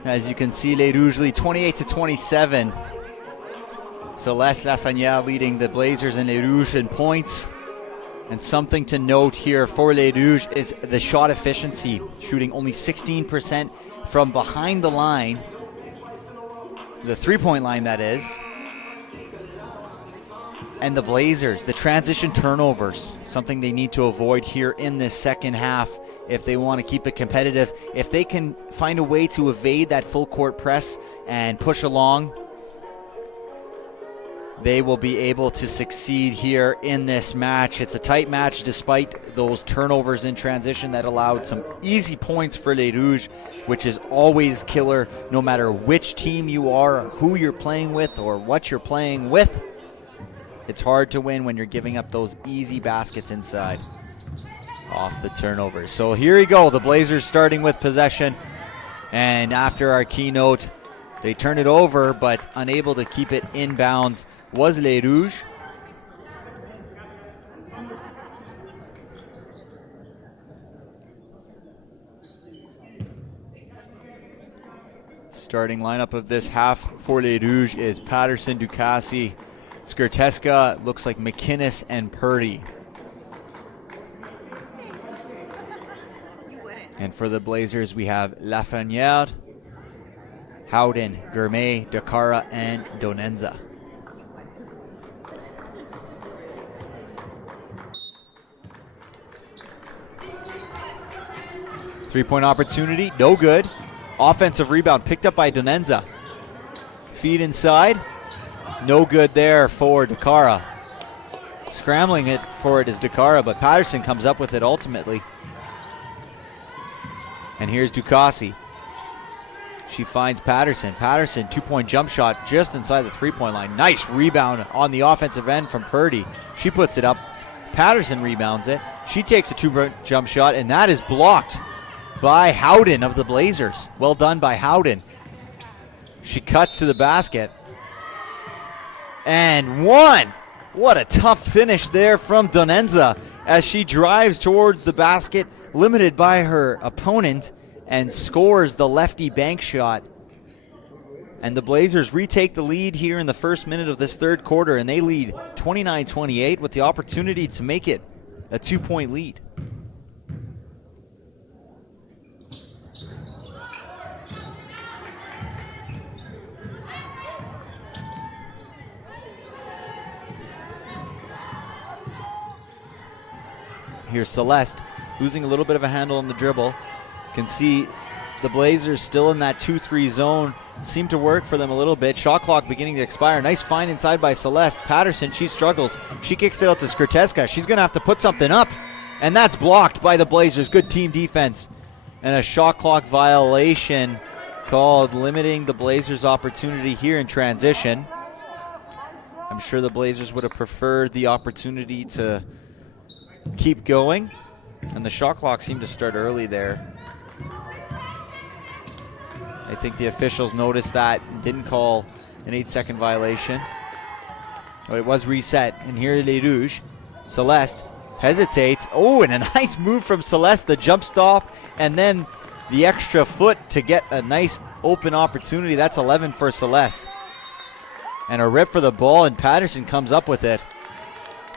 As you can see, Les Rouges lead 28-27. Celeste Lafrenière leading the Blazers and Les Rouges in points. And something to note here for Les Rouges is the shot efficiency, shooting only 16% from behind the line, the three-point line that is. And the Blazers, the transition turnovers, something they need to avoid here in this second half if they want to keep it competitive. If they can find a way to evade that full court press and push along, they will be able to succeed here in this match. It's a tight match despite those turnovers in transition that allowed some easy points for Les Rouges, which is always killer no matter which team you are, or who you're playing with, or what you're playing with. It's hard to win when you're giving up those easy baskets inside off the turnovers. So here we go, the Blazers starting with possession, and after our keynote, they turn it over, but unable to keep it inbounds was Les Rouges. Starting lineup of this half for Les Rouges is Patterson, Ducassi, Skirteska, looks like McInnes and Purdy. And for the Blazers, we have Lafreniere, Howden, Gourmet, Dakara, and Donenza. Three-point opportunity, no good. Offensive rebound picked up by Donenza. Feed inside, no good there for Dakara. Scrambling it for it is Dakara, but Patterson comes up with it ultimately. And here's Ducassi. She finds Patterson. Patterson, two-point jump shot just inside the three-point line. Nice rebound on the offensive end from Purdy. She puts it up. Patterson rebounds it. She takes a two-point jump shot, and that is blocked by Howden of the Blazers. Well done by Howden. She cuts to the basket. And one. What a tough finish there from Donenza as she drives towards the basket, limited by her opponent, and scores the lefty bank shot. And the Blazers retake the lead here in the first minute of this third quarter, and they lead 29-28 with the opportunity to make it a two-point lead. Here's Celeste, losing a little bit of a handle on the dribble. Can see the Blazers still in that 2-3 zone. Seem to work for them a little bit. Shot clock beginning to expire. Nice find inside by Celeste. Patterson, she struggles. She kicks it out to Skirteska. She's going to have to put something up. And that's blocked by the Blazers. Good team defense. And a shot clock violation called, limiting the Blazers' opportunity here in transition. I'm sure the Blazers would have preferred the opportunity to keep going, and the shot clock seemed to start early there. I think the officials noticed that and didn't call an 8-second violation, but it was reset. And here Les Rouges, Celeste hesitates. Oh, and a nice move from Celeste, the jump stop, and then the extra foot to get a nice open opportunity. That's 11 for Celeste. And a rip for the ball, and Patterson comes up with it.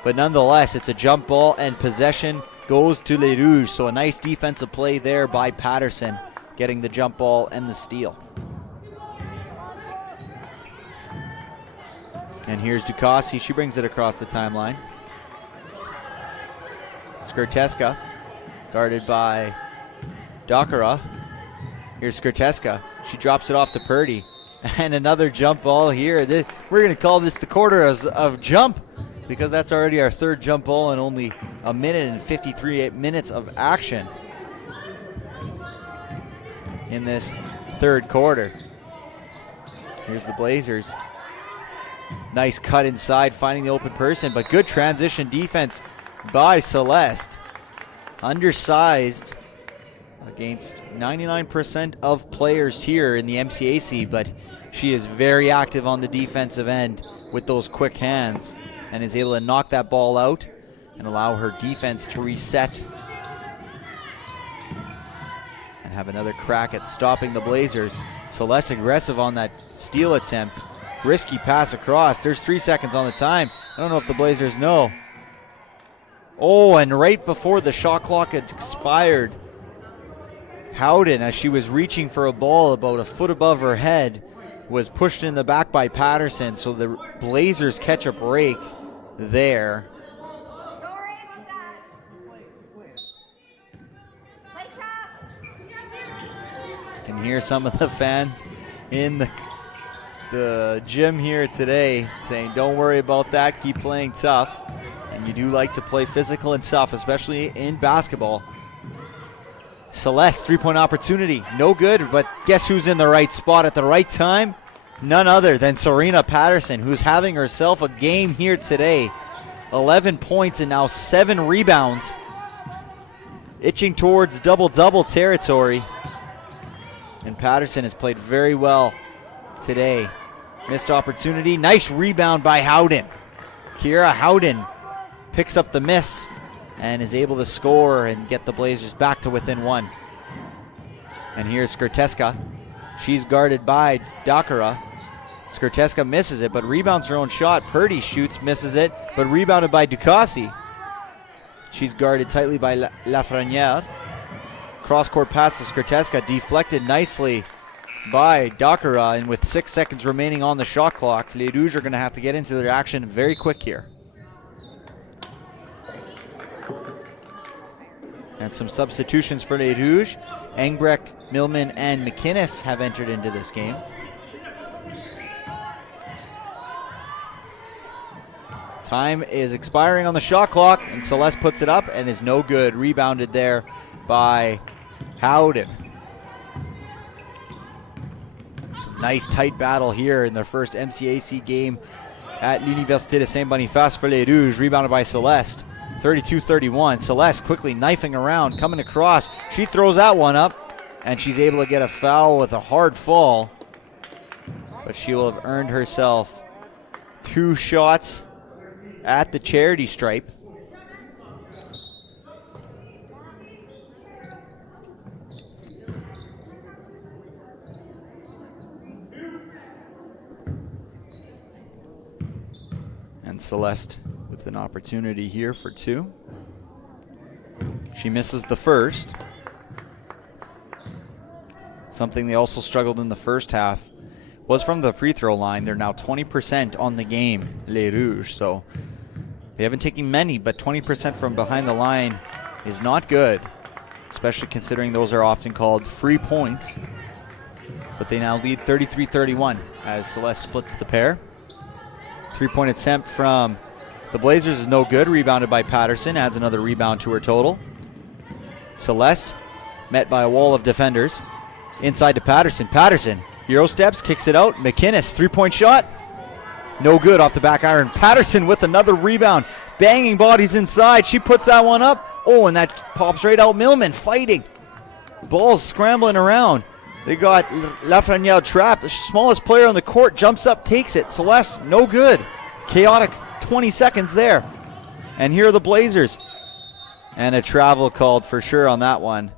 But nonetheless, it's a jump ball, and possession goes to Les Rouges. So a nice defensive play there by Patterson, getting the jump ball and the steal. And here's Ducassi. She brings it across the timeline. Skirteska, guarded by Dakara. Here's Skirteska. She drops it off to Purdy. And another jump ball here. We're going to call this the quarter of jump, because that's already our third jump ball in only a minute and 53 minutes of action in this third quarter. Here's the Blazers. Nice cut inside, finding the open person, but good transition defense by Celeste. Undersized against 99% of players here in the MCAC, but she is very active on the defensive end with those quick hands, and is able to knock that ball out and allow her defense to reset and have another crack at stopping the Blazers. So less aggressive on that steal attempt. Risky pass across. There's 3 seconds on the time. I don't know if the Blazers know. Oh, and right before the shot clock had expired, Howden, as she was reaching for a ball about a foot above her head, was pushed in the back by Patterson. So the Blazers catch a break there. You can hear some of the fans in the the gym here today, saying don't worry about that, keep playing tough. And you do like to play physical and tough, especially in basketball. Celeste, three-point opportunity, no good, but guess who's in the right spot at the right time? None other than Serena Patterson, who's having herself a game here today. 11 points and now 7 rebounds. Itching towards double-double territory. And Patterson has played very well today. Missed opportunity, nice rebound by Howden. Kira Howden picks up the miss and is able to score and get the Blazers back to within 1. And here's Skrteska. She's guarded by Dakara. Skrteska misses it, but rebounds her own shot. Purdy shoots, misses it, but rebounded by Ducassi. She's guarded tightly by Lafreniere. Cross-court pass to Skrteska, deflected nicely by Dakara, and with 6 seconds remaining on the shot clock, Les Rouges are going to have to get into their action very quick here. And some substitutions for Les Rouges. Engbrecht, Millman, and McInnes have entered into this game. Time is expiring on the shot clock, and Celeste puts it up and is no good. Rebounded there by Howden. Some nice tight battle here in their first MCAC game at l'Université de Saint-Boniface for Les Rouges. Rebounded by Celeste. 32-31. Celeste quickly knifing around, coming across. She throws that one up, and she's able to get a foul with a hard fall. But she will have earned herself 2 shots at the charity stripe. And Celeste with an opportunity here for 2. She misses the first. Something they also struggled in the first half was from the free throw line. They're now 20% on the game, Les Rouges, so they haven't taken many, but 20% from behind the line is not good, especially considering those are often called free points. But they now lead 33-31 as Celeste splits the pair. 3-point attempt from the Blazers is no good. Rebounded by Patterson, adds another rebound to her total. Celeste met by a wall of defenders. Inside to Patterson. Patterson, Euro steps, kicks it out. McInnes, 3-point shot. No good off the back iron. Patterson with another rebound. Banging bodies inside. She puts that one up. Oh, and that pops right out. Millman fighting. Ball's scrambling around. They got Lafreniere trapped. The smallest player on the court jumps up, takes it. Celeste, no good. Chaotic 20 seconds there. And here are the Blazers. And a travel called for sure on that one.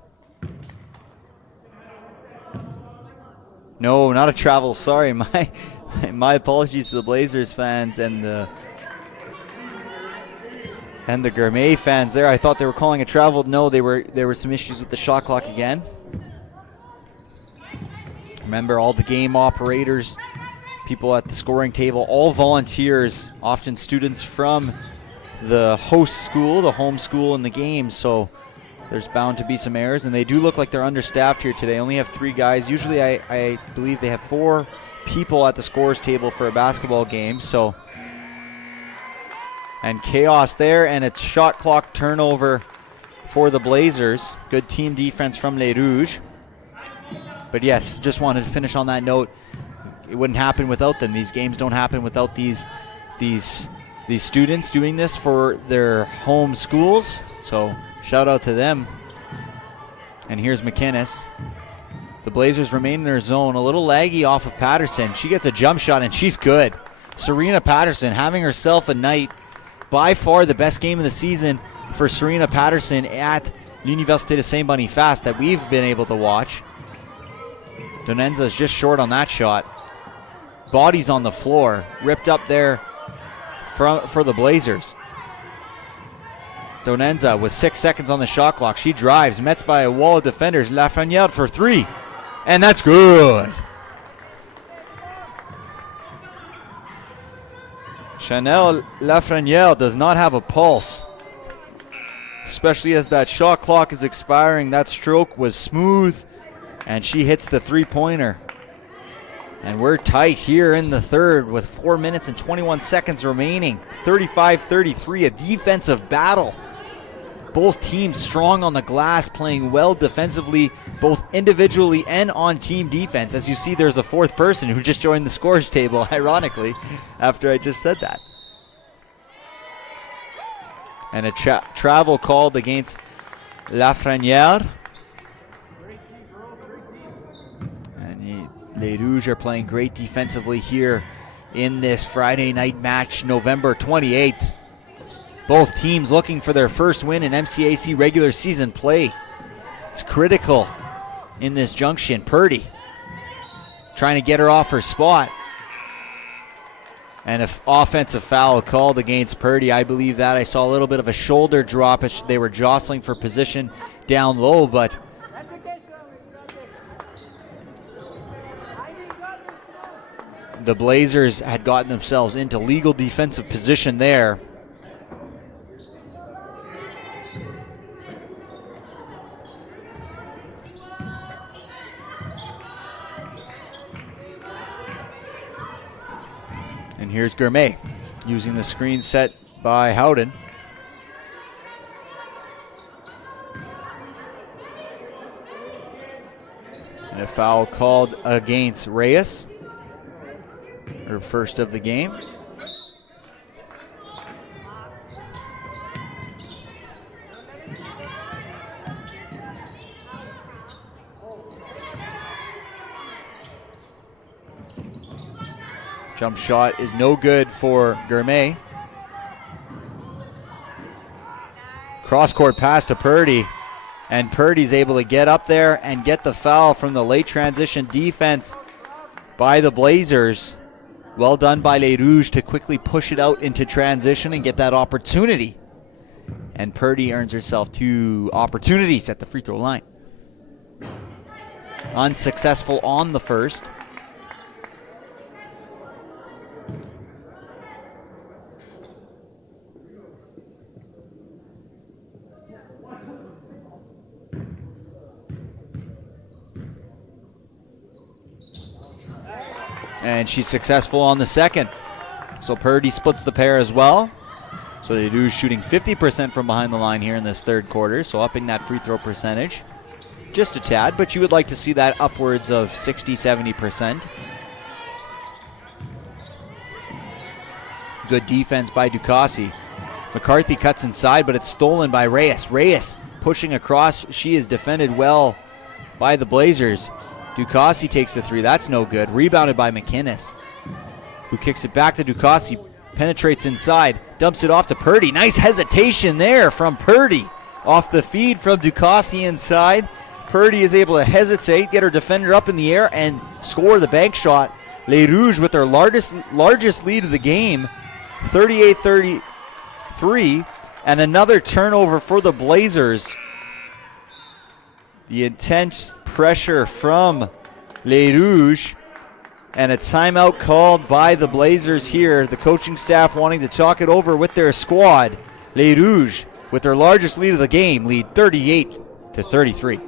No, not a travel. Sorry, my apologies to the Blazers fans and the Gourmet fans there. I thought they were calling a travel. No, there were some issues with the shot clock again. Remember, all the game operators, people at the scoring table, all volunteers, often students from the host school, the home school in the game. So there's bound to be some errors, and they do look like they're understaffed here today. Only have 3 guys. Usually I believe they have 4 people at the scores table for a basketball game. So, and chaos there, and a shot clock turnover for the Blazers. Good team defense from Les Rouges. But yes, just wanted to finish on that note. It wouldn't happen without them. These games don't happen without these students doing this for their home schools. So shout out to them. And here's McInnes. The Blazers remain in their zone. A little laggy off of Patterson. She gets a jump shot, and she's good. Serena Patterson having herself a night. By far the best game of the season for Serena Patterson at l'Université de Saint-Boniface that we've been able to watch. Donenza's just short on that shot. Bodies on the floor. Ripped up there for the Blazers. Donenza with 6 seconds on the shot clock. She drives. Met's by a wall of defenders. Lafreniere for 3. And that's good. Chanel Lafreniere does not have a pulse. Especially as that shot clock is expiring. That stroke was smooth. And she hits the 3-pointer. And we're tight here in the third with 4 minutes and 21 seconds remaining. 35-33, a defensive battle. Both teams strong on the glass, playing well defensively, both individually and on team defense. As you see, there's a fourth person who just joined the scores table, ironically, after I just said that. And a travel called against Lafrenière. And Les Rouges are playing great defensively here in this Friday night match, November 28th. Both teams looking for their first win in MCAC regular season play. It's critical in this junction. Purdy trying to get her off her spot. And an offensive foul called against Purdy. I believe that. I saw a little bit of a shoulder drop as they were jostling for position down low, but the Blazers had gotten themselves into legal defensive position there. And here's Gourmet using the screen set by Howden. And a foul called against Reyes, her first of the game. Jump shot is no good for Gourmet. Cross-court pass to Purdy. And Purdy's able to get up there and get the foul from the late transition defense by the Blazers. Well done by Les Rouges to quickly push it out into transition and get that opportunity. And Purdy earns herself 2 opportunities at the free throw line. Unsuccessful on the first. And she's successful on the second. So Purdy splits the pair as well. So they do shooting 50% from behind the line here in this third quarter. So upping that free throw percentage just a tad, but you would like to see that upwards of 60-70%. Good defense by Ducassi. McCarthy cuts inside, but it's stolen by Reyes. Reyes pushing across. She is defended well by the Blazers. Ducassi takes the 3. That's no good. Rebounded by McInnes, who kicks it back to Ducassi. Penetrates inside. Dumps it off to Purdy. Nice hesitation there from Purdy. Off the feed from Ducassi inside. Purdy is able to hesitate, get her defender up in the air, and score the bank shot. Les Rouges with their largest lead of the game, 38-33, and another turnover for the Blazers. The intense pressure from Les Rouges, and a timeout called by the Blazers here. The coaching staff wanting to talk it over with their squad. Les Rouges, with their largest lead of the game, lead 38-33.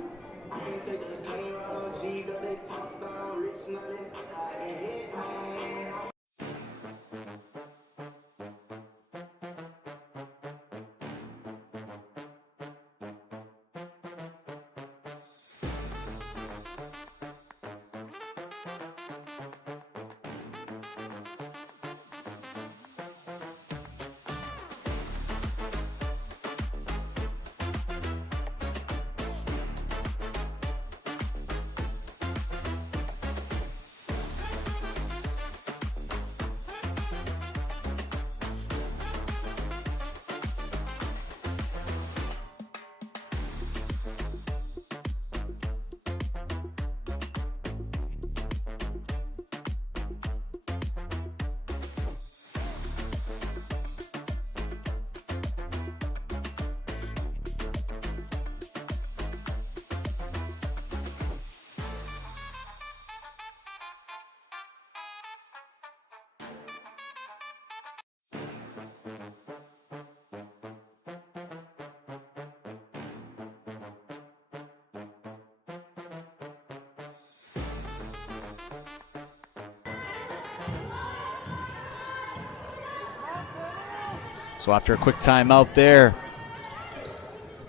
So after a quick timeout there,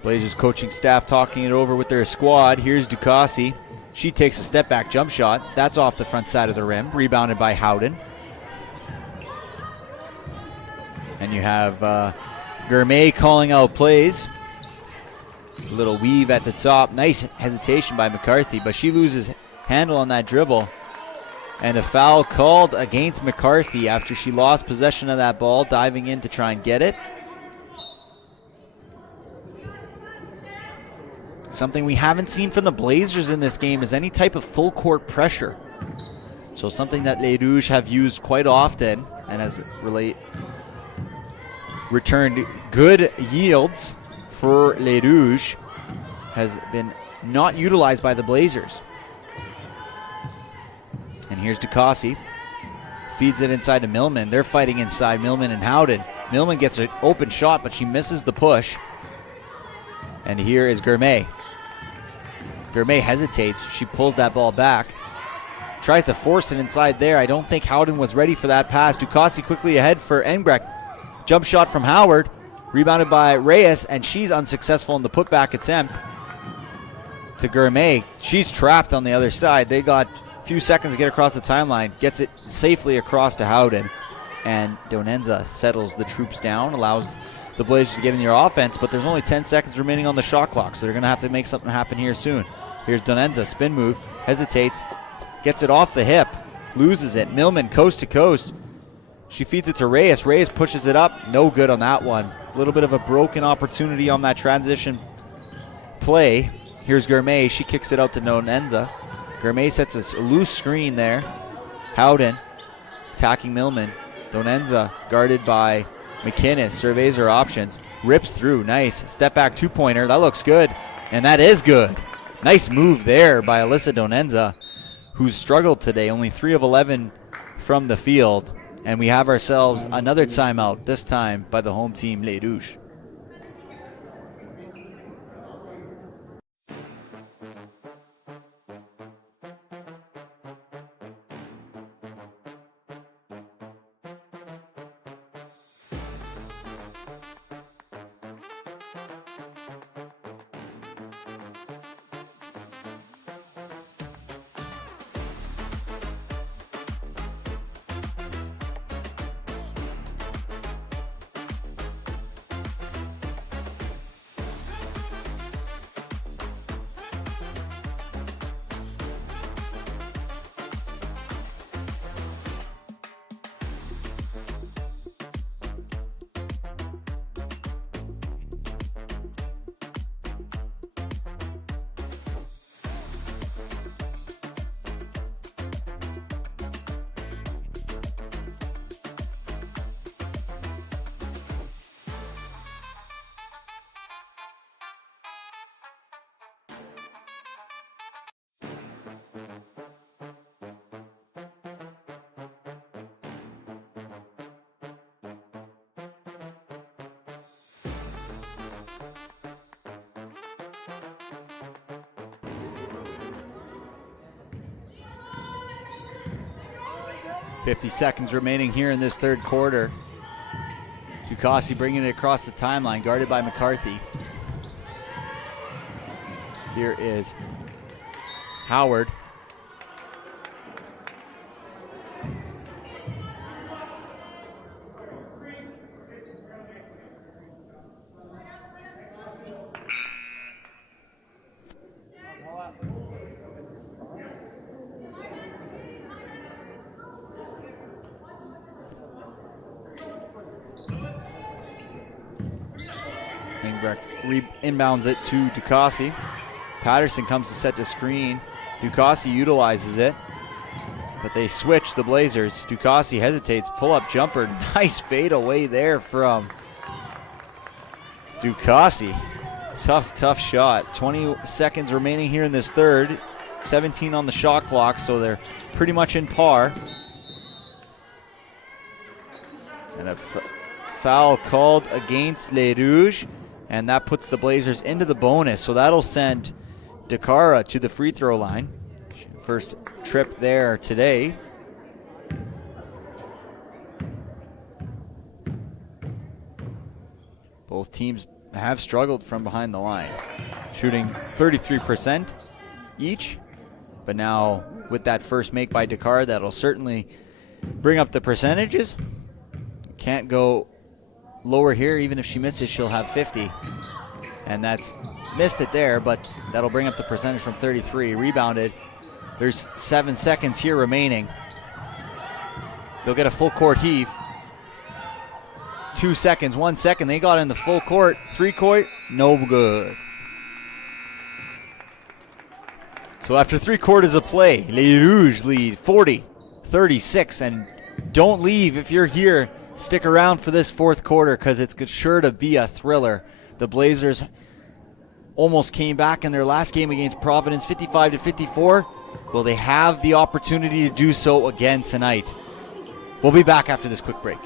Blazers coaching staff talking it over with their squad. Here's Ducassi. She takes a step back jump shot. That's off the front side of the rim, rebounded by Howden. And you have Gourmet calling out plays. A little weave at the top. Nice hesitation by McCarthy, but she loses handle on that dribble. And a foul called against McCarthy after she lost possession of that ball, diving in to try and get it. Something we haven't seen from the Blazers in this game is any type of full court pressure. So something that Les Rouges have used quite often and has returned good yields for Les Rouges has been not utilized by the Blazers. And here's Ducassi. Feeds it inside to Millman. They're fighting inside, Millman and Howden. Millman gets an open shot, but she misses the push. And here is Gourmet. Gourmet hesitates. She pulls that ball back. Tries to force it inside there. I don't think Howden was ready for that pass. Ducassi quickly ahead for Engbrecht. Jump shot from Howard. Rebounded by Reyes, and she's unsuccessful in the putback attempt to Gourmet. She's trapped on the other side. They got a few seconds to get across the timeline. Gets it safely across to Howden. And Donenza settles the troops down, allows the Blazers to get in their offense, but there's only 10 seconds remaining on the shot clock, so they're going to have to make something happen here soon. Here's Donenza, spin move, hesitates, gets it off the hip, loses it. Millman coast to coast. She feeds it to Reyes. Reyes pushes it up. No good on that one. A little bit of a broken opportunity on that transition play. Here's Gourmet. She kicks it out to Donenza. Gourmet sets a loose screen there. Howden attacking Millman. Donenza guarded by McInnes. Surveys her options. Rips through. Nice. Step back two-pointer. That looks good. And that is good. Nice move there by Alyssa Donenza, who's struggled today. Only 3 of 11 from the field. And we have ourselves another timeout, this time by the home team, Les Rouges. .50 seconds remaining here in this third quarter. Ducassi bringing it across the timeline, guarded by McCarthy. Here is Howard. Inbounds it to Ducassi. Patterson comes to set the screen. Ducassi utilizes it, but they switch the Blazers. Ducassi hesitates, pull-up jumper. Nice fade away there from Ducassi. Tough shot. 20 seconds remaining here in this third. 17 on the shot clock, so they're pretty much in par. And a foul called against Les Rouges. And that puts the Blazers into the bonus. So that'll send Dakara to the free throw line. First trip there today. Both teams have struggled from behind the line, shooting 33% each. But now with that first make by Dakar, that'll certainly bring up the percentages. Can't go lower here. Even if she misses, she'll have 50. And that's missed it there, but that'll bring up the percentage from 33. Rebounded. There's 7 seconds here remaining. They'll get a full court heave. 2 seconds, 1 second. They got in the full court. 3 court, no good. So after 3 quarters of play, Les Rouges lead 40-36. And don't leave if you're here. Stick around for this fourth quarter because it's sure to be a thriller. The Blazers almost came back in their last game against Providence, 55-54. Will they have the opportunity to do so again tonight? We'll be back after this quick break.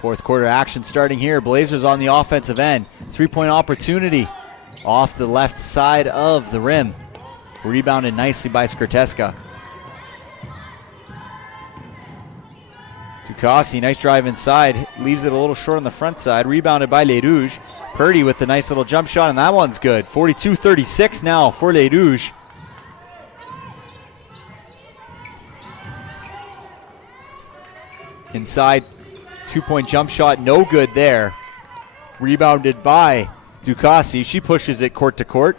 Fourth quarter action starting here. Blazers on the offensive end. 3-point opportunity off the left side of the rim. Rebounded nicely by Skrteska. Ducassi, nice drive inside. Leaves it a little short on the front side. Rebounded by Les Rouges. Purdy with the nice little jump shot, and that one's good. 42-36 now for Les Rouges. Inside. 2-point jump shot, no good there. Rebounded by Ducassi. She pushes it court to court.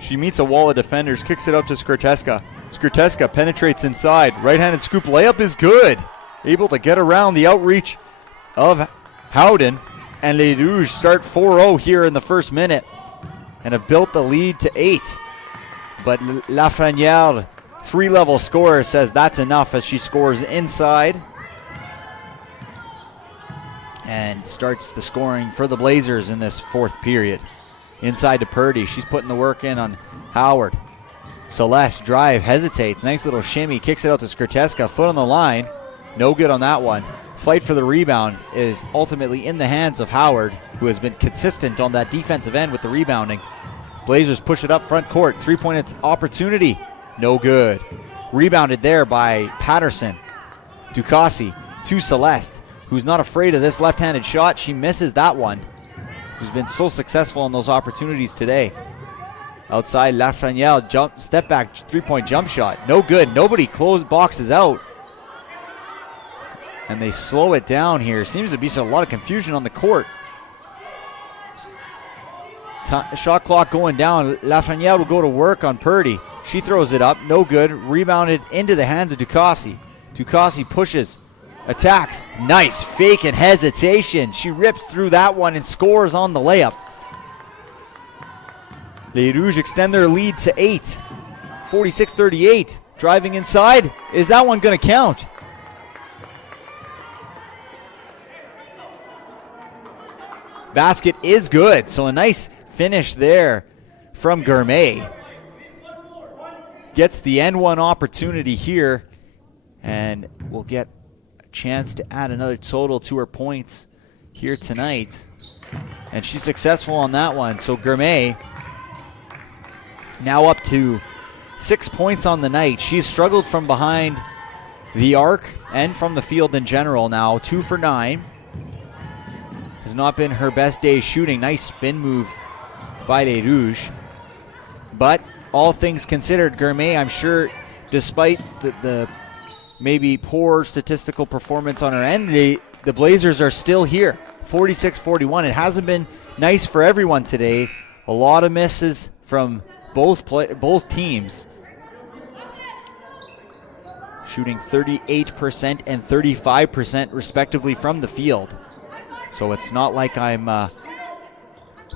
She meets a wall of defenders, kicks it out to Skrteska. Skrteska penetrates inside. Right-handed scoop layup is good. Able to get around the outreach of Howden. And Les Rouges start 4-0 here in the first minute and have built the lead to 8. But Lafrenière, 3-level scorer, says that's enough as she scores inside and starts the scoring for the Blazers in this fourth period. Inside to Purdy. She's putting the work in on Howard. Celeste drive, hesitates. Nice little shimmy. Kicks it out to Skrteska. Foot on the line. No good on that one. Fight for the rebound is ultimately in the hands of Howard, who has been consistent on that defensive end with the rebounding. Blazers push it up front court. 3-point opportunity. No good. Rebounded there by Patterson. Ducassi to Celeste, who's not afraid of this left-handed shot. She misses that one. Who's been so successful in those opportunities today. Outside, Lafrenière, step back, 3-point jump shot. No good. Nobody boxes out. And they slow it down here. Seems to be a lot of confusion on the court. Shot clock going down. Lafrenière will go to work on Purdy. She throws it up. No good. Rebounded into the hands of Ducassi. Ducassi pushes. Attacks. Nice fake and hesitation. She rips through that one and scores on the layup. Les Rouges extend their lead to 8. 46-38. Driving inside. Is that one going to count? Basket is good. So a nice finish there from Gourmet. Gets the N1 opportunity here and will get chance to add another total to her points here tonight. And she's successful on that one. So Gourmet now up to 6 points on the night. She's struggled from behind the arc and from the field in general now. 2 for 9. Has not been her best day shooting. Nice spin move by Les Rouges. But all things considered, Gourmet, I'm sure, despite the maybe poor statistical performance on her end, the Blazers are still here. 46-41. It hasn't been nice for everyone today. A lot of misses from both teams. Shooting 38% and 35% respectively from the field. So it's not like I'm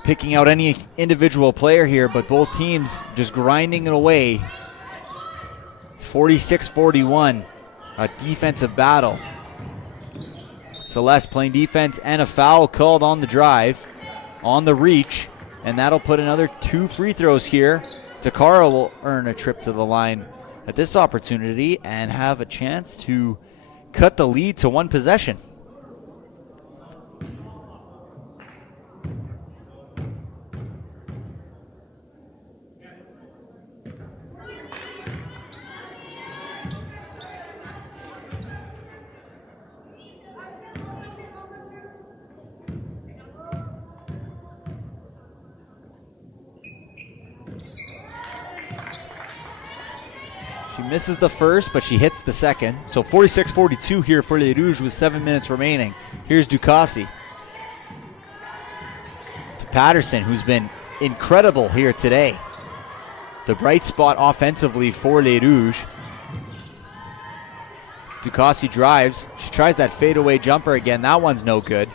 picking out any individual player here, but both teams just grinding it away. 46-41, a defensive battle. Celeste playing defense and a foul called on the drive, on the reach, and that'll put another 2 free throws here. Takara will earn a trip to the line at this opportunity and have a chance to cut the lead to 1 possession. She misses the first, but she hits the second. So 46-42 here for Les Rouges with 7 minutes remaining. Here's Ducassi. To Patterson, who's been incredible here today. The bright spot offensively for Les Rouges. Ducassi drives. She tries that fadeaway jumper again. That one's no good.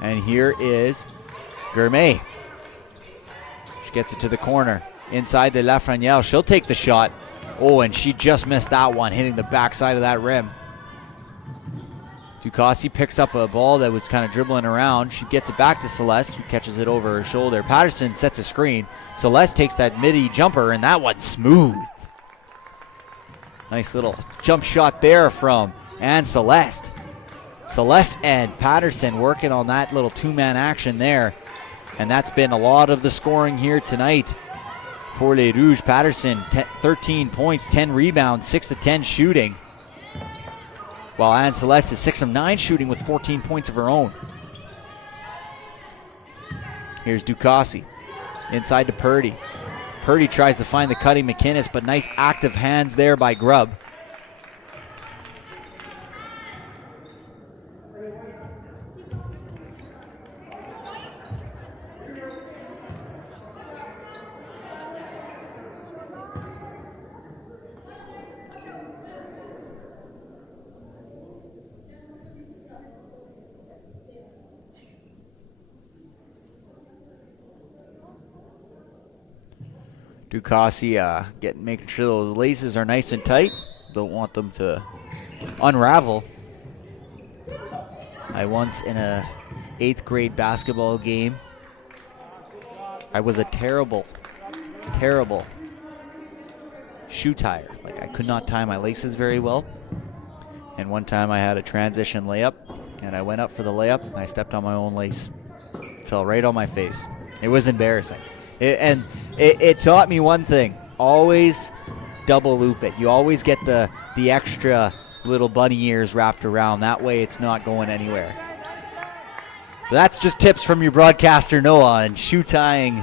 And here is Gourmet. She gets it to the corner. Inside the Lafreniere, she'll take the shot. Oh, and she just missed that one, hitting the backside of that rim. Ducassi picks up a ball that was kind of dribbling around. She gets it back to Celeste, who catches it over her shoulder. Patterson sets a screen. Celeste takes that midi jumper, and that one's smooth. Nice little jump shot there from Anne Celeste. Celeste and Patterson working on that little two-man action there. And that's been a lot of the scoring here tonight. For Les Rouges, Patterson, 13 points, 10 rebounds, 6 of 10 shooting. While Anne Celeste is 6 of 9 shooting with 14 points of her own. Here's Ducassi, inside to Purdy. Purdy tries to find the cutting McInnes, but nice active hands there by Grubb. Ducassi making sure those laces are nice and tight. Don't want them to unravel. I once, in a 8th grade basketball game, I was a terrible shoe tire. Like, I could not tie my laces very well. And one time I had a transition layup, and I went up for the layup, and I stepped on my own lace. Fell right on my face. It was embarrassing. It taught me one thing: always double loop it. You always get the extra little bunny ears wrapped around. That way it's not going anywhere. But that's just tips from your broadcaster Noah and shoe tying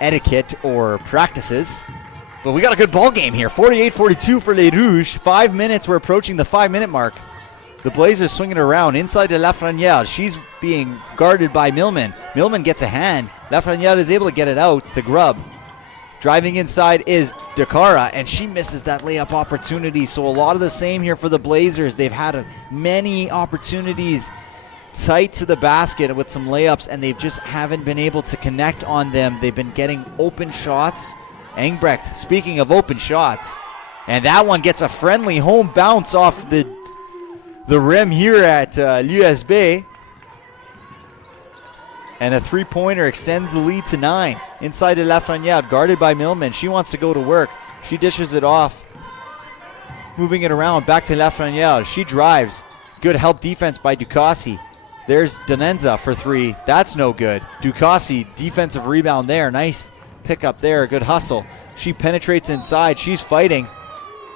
etiquette or practices. But we got a good ball game here. 48-42 for Les Rouges. 5 minutes. We're approaching the 5-minute mark. The Blazers swinging around inside to Lafreniere. She's being guarded by Millman. Millman gets a hand. Lafreniere is able to get it out. It's the Grubb. Driving inside is Dakara, and she misses that layup opportunity. So a lot of the same here for the Blazers. They've had many opportunities tight to the basket with some layups, and they just haven't been able to connect on them. They've been getting open shots. Engbrecht, speaking of open shots, and that one gets a friendly home bounce off the rim here at l'USB. And a three-pointer extends the lead to 9. Inside to Lafreniere, guarded by Millman. She wants to go to work. She dishes it off moving it around. Back to Lafreniere. She drives. Good help defense by Ducassi. There's Donenza for three. That's no good. Ducassi, defensive rebound there. Nice pickup there. Good hustle. She penetrates inside. She's fighting.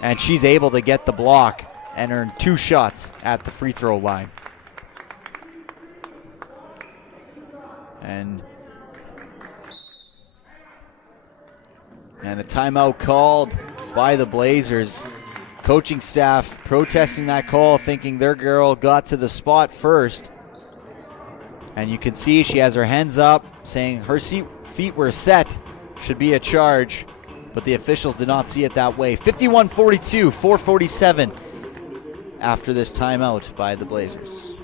And she's able to get the block and earn 2 shots at the free throw line. And a timeout called by the Blazers. Coaching staff protesting that call, thinking their girl got to the spot first. And you can see she has her hands up, saying her feet were set. Should be a charge, but the officials did not see it that way. 51-42, 4:47 after this timeout by the Blazers.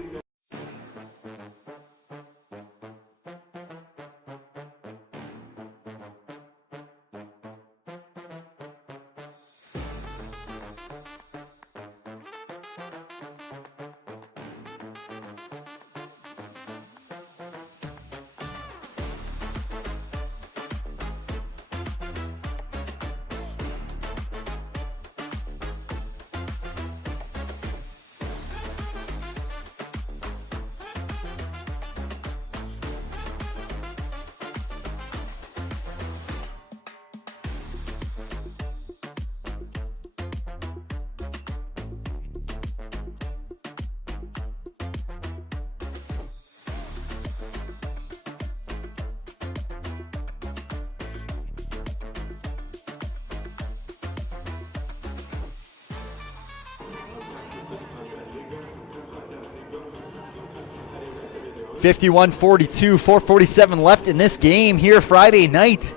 (51-42), 4:47 left in this game here Friday night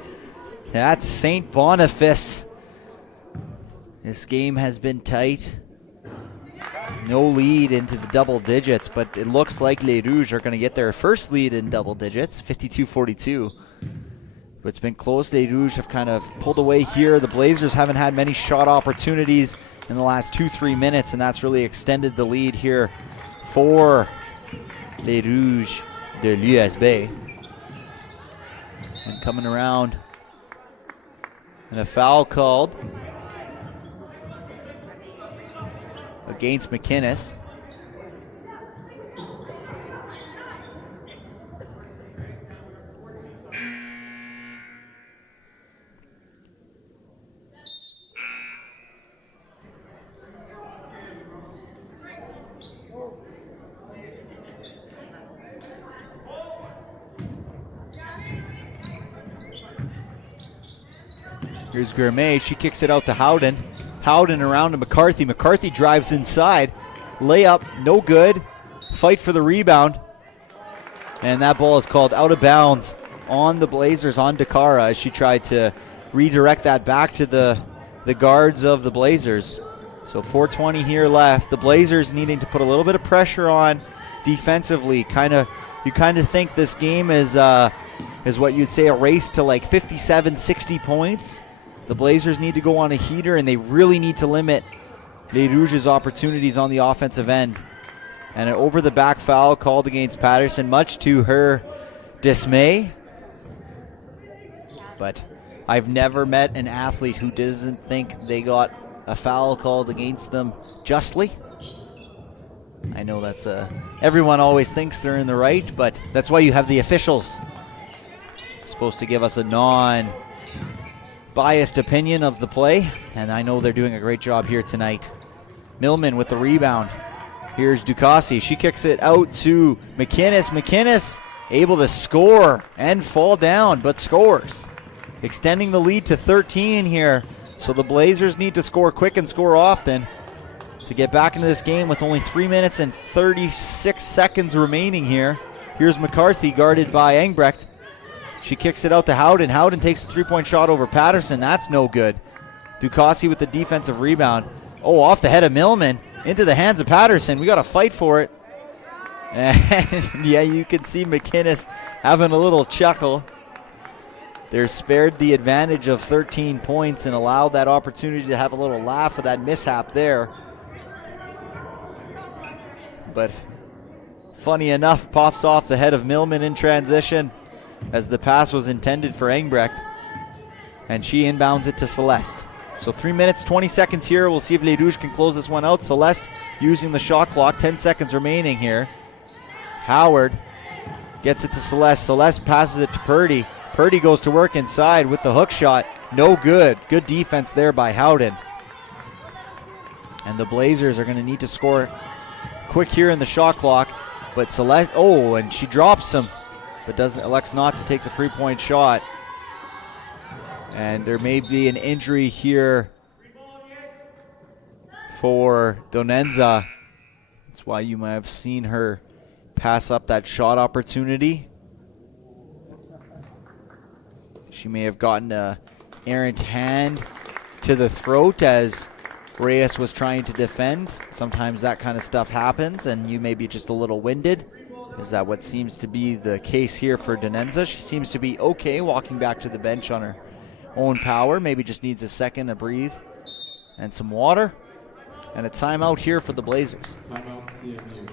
at Saint-Boniface. This game has been tight. No lead into the double digits, but it looks like Les Rouges are going to get their first lead in double digits, 52-42. But it's been close. Les Rouges have kind of pulled away here. The Blazers haven't had many shot opportunities in the last 2-3 minutes, and that's really extended the lead here for Les Rouges de l'USB. And coming around, and a foul called against McInnes. Here's Gourmet. She kicks it out to Howden. Howden around to McCarthy. McCarthy drives inside. Layup, no good. Fight for the rebound. And that ball is called out of bounds on the Blazers, on Dakara, as she tried to redirect that back to the guards of the Blazers. So 4:20 here left. The Blazers needing to put a little bit of pressure on defensively. You kind of think this game is what you'd say a race to like 57, 60 points. The Blazers need to go on a heater, and they really need to limit Les Rouges' opportunities on the offensive end. And an over-the-back foul called against Patterson, much to her dismay. But I've never met an athlete who doesn't think they got a foul called against them justly. I know that's everyone always thinks they're in the right, but that's why you have the officials. Supposed to give us a non-biased opinion of the play, and I know they're doing a great job here tonight. Millman with the rebound. Here's Ducassi. She kicks it out to McInnes. McInnes able to score and fall down, but scores. Extending the lead to 13 here. So the Blazers need to score quick and score often to get back into this game with only 3 minutes and 36 seconds remaining here. Here's McCarthy guarded by Engbrecht. She kicks it out to Howden. Howden takes a three-point shot over Patterson. That's no good. Ducassi with the defensive rebound. Oh, off the head of Millman. Into the hands of Patterson. We got to fight for it. And yeah, you can see McInnes having a little chuckle. They're spared the advantage of 13 points and allowed that opportunity to have a little laugh with that mishap there. But funny enough, pops off the head of Millman in transition as the pass was intended for Engbrecht. And she inbounds it to Celeste. So 3 minutes, 20 seconds here. We'll see if Les Rouges can close this one out. Celeste using the shot clock. 10 seconds remaining here. Howard gets it to Celeste. Celeste passes it to Purdy. Purdy goes to work inside with the hook shot. No good. Good defense there by Howden. And the Blazers are going to need to score quick here in the shot clock. But Celeste, oh, and she drops him, but elects not to take the three-point shot. And there may be an injury here for Donenza. That's why you might have seen her pass up that shot opportunity. She may have gotten an errant hand to the throat as Reyes was trying to defend. Sometimes that kind of stuff happens and you may be just a little winded. Is that what seems to be the case here for Donenza? She seems to be okay walking back to the bench on her own power. Maybe just needs a second to breathe and some water. And a timeout here for the Blazers. Timeout, CMU.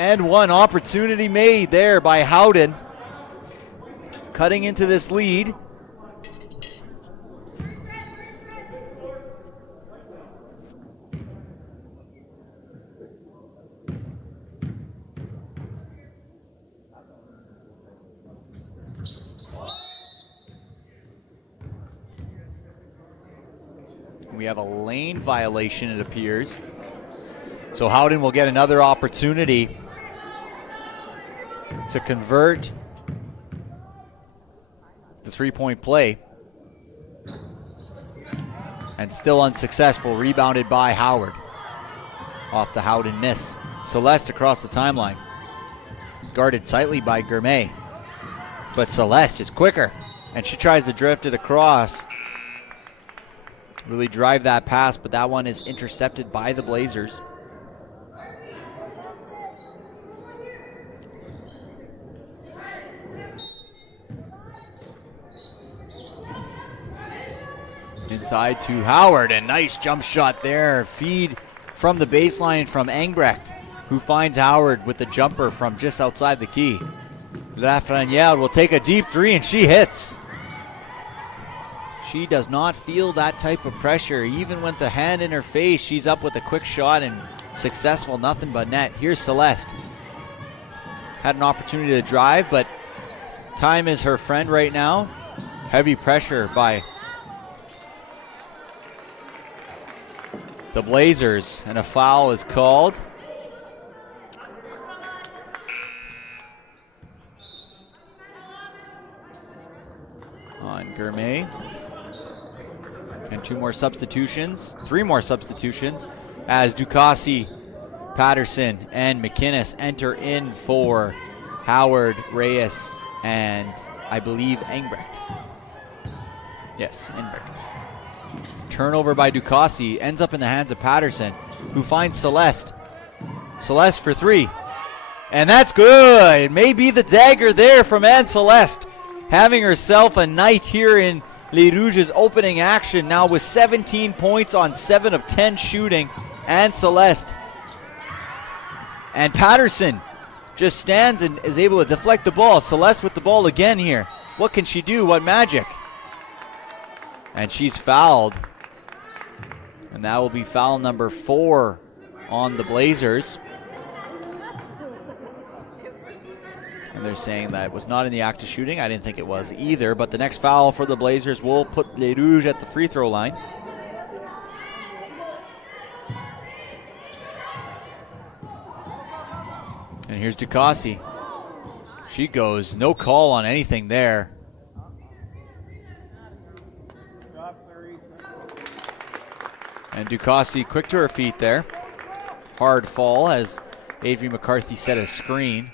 And one opportunity made there by Howden. Cutting into this lead. We have a lane violation, it appears. So Howden will get another opportunity to convert the three-point play. And still unsuccessful, rebounded by Howard. Off the Howden miss. Celeste across the timeline. Guarded tightly by Gourmet. But Celeste is quicker, and she tries to drift it across. Really drive that pass, but that one is intercepted by the Blazers. Inside to Howard, and nice jump shot there. Feed from the baseline from Engbrecht, who finds Howard with the jumper from just outside the key. Lafreniere will take a deep three, and she hits. She does not feel that type of pressure. Even with the hand in her face, she's up with a quick shot and successful, nothing but net. Here's Celeste. Had an opportunity to drive, but time is her friend right now. Heavy pressure by the Blazers, and a foul is called. On Gourmet. And three more substitutions as Ducassi, Patterson, and McInnes enter in for Howard, Reyes, and I believe Engbrecht. Yes, Engbrecht. Turnover by Ducassi, ends up in the hands of Patterson, who finds Celeste. Celeste for three. And that's good. Maybe the dagger there from Anne Celeste. Having herself a night here in Les Rouges' opening action, now with 17 points on 7 of 10 shooting. Anne Celeste. And Patterson just stands and is able to deflect the ball. Celeste with the ball again here. What can she do? What magic? And she's fouled. And that will be foul number 4 on the Blazers. And they're saying that it was not in the act of shooting. I didn't think it was either. But the next foul for the Blazers will put Les Rouges at the free throw line. And here's Ducassi. She goes, no call on anything there. And Ducassi quick to her feet there. Hard fall as Avery McCarthy set a screen.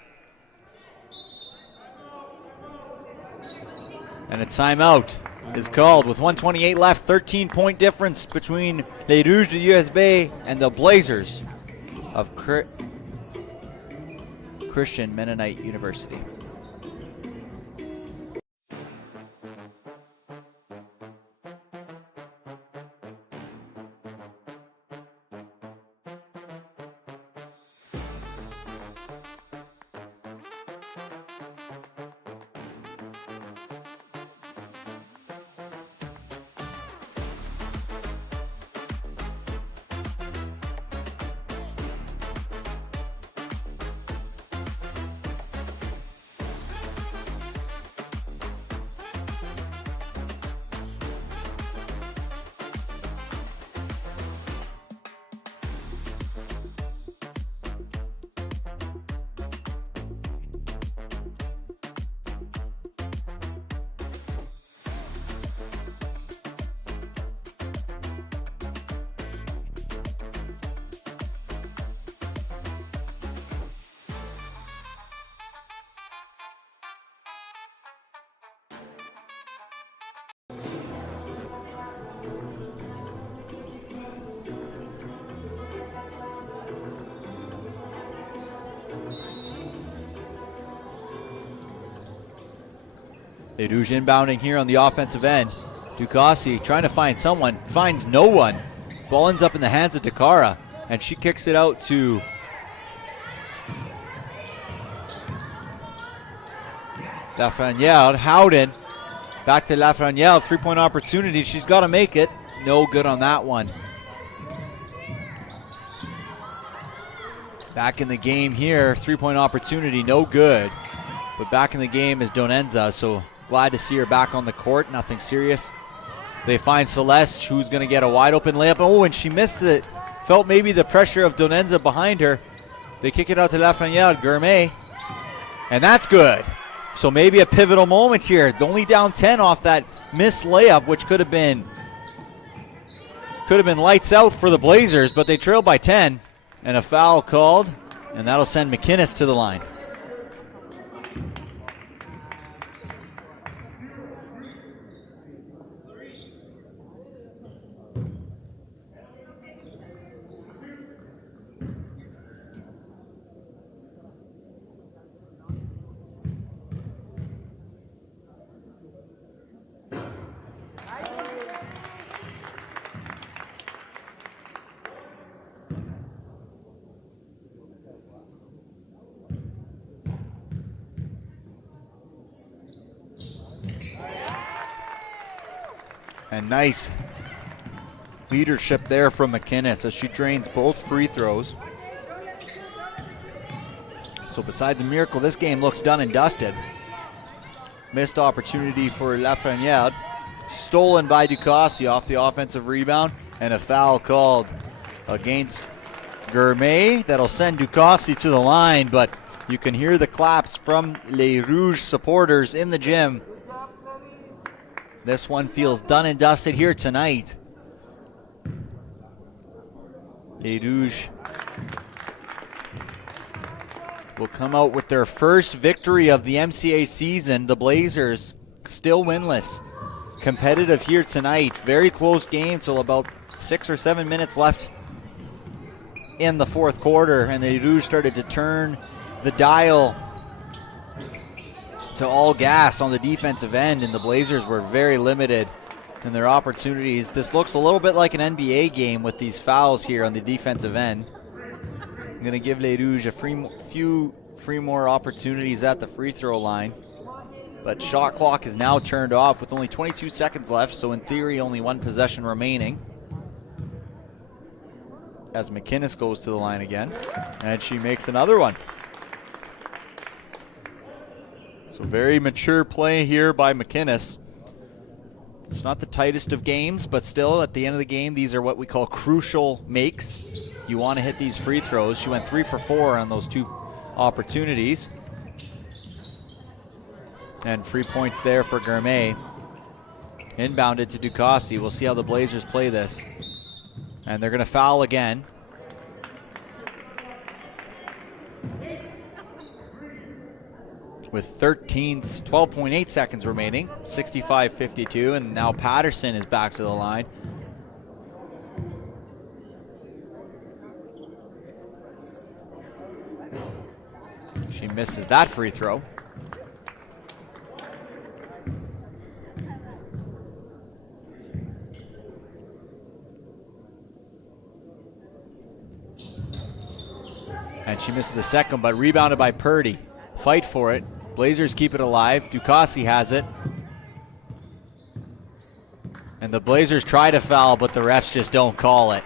And a timeout is called with 1:28 left. 13-point difference between Les Rouges de USB and the Blazers of Christian Mennonite University. Les Rouges inbounding here on the offensive end. Ducassi trying to find someone, finds no one. Ball ends up in the hands of Takara, and she kicks it out to Lafreniere. Howden back to Lafreniere, 3-point opportunity. She's got to make it. No good on that one. Back in the game here, 3-point opportunity, no good. But back in the game is Donenza, so glad to see her back on the court. Nothing serious. They find Celeste, who's going to get a wide open layup. Oh, and she missed it. Felt maybe the pressure of Donenza behind her. They kick it out to Lafreniere, Gourmet. And that's good. So maybe a pivotal moment here. Only down 10 off that missed layup, which could have been lights out for the Blazers, but they trailed by 10. And a foul called, and that'll send McInnes to the line. And nice leadership there from McInnes as she drains both free throws. So besides a miracle, this game looks done and dusted. Missed opportunity for Lafreniere. Stolen by Ducassi off the offensive rebound. And a foul called against Gourmet. That'll send Ducassi to the line, but you can hear the claps from Les Rouges supporters in the gym. This one feels done and dusted here tonight. Les Rouges will come out with their first victory of the MCA season. The Blazers still winless. Competitive here tonight. Very close game till about 6 or 7 minutes left in the fourth quarter, and the Rouges started to turn the dial to all gas on the defensive end, and the Blazers were very limited in their opportunities. This looks a little bit like an NBA game with these fouls here on the defensive end. I'm going to give Les Rouges a few 3 more opportunities at the free throw line. But shot clock is now turned off with only 22 seconds left, so in theory only 1 possession remaining. As McInnes goes to the line again, and she makes another one. So very mature play here by McInnes. It's not the tightest of games, but still at the end of the game, these are what we call crucial makes. You want to hit these free throws. She went 3 for 4 on those 2 opportunities. And free points there for Gourmet. Inbounded to Ducassi. We'll see how the Blazers play this. And they're going to foul again. With 12.8 seconds remaining, 65-52, and now Patterson is back to the line. She misses that free throw. And she misses the second, but rebounded by Purdy. Fight for it. Blazers keep it alive. Ducassi has it. And the Blazers try to foul, but the refs just don't call it.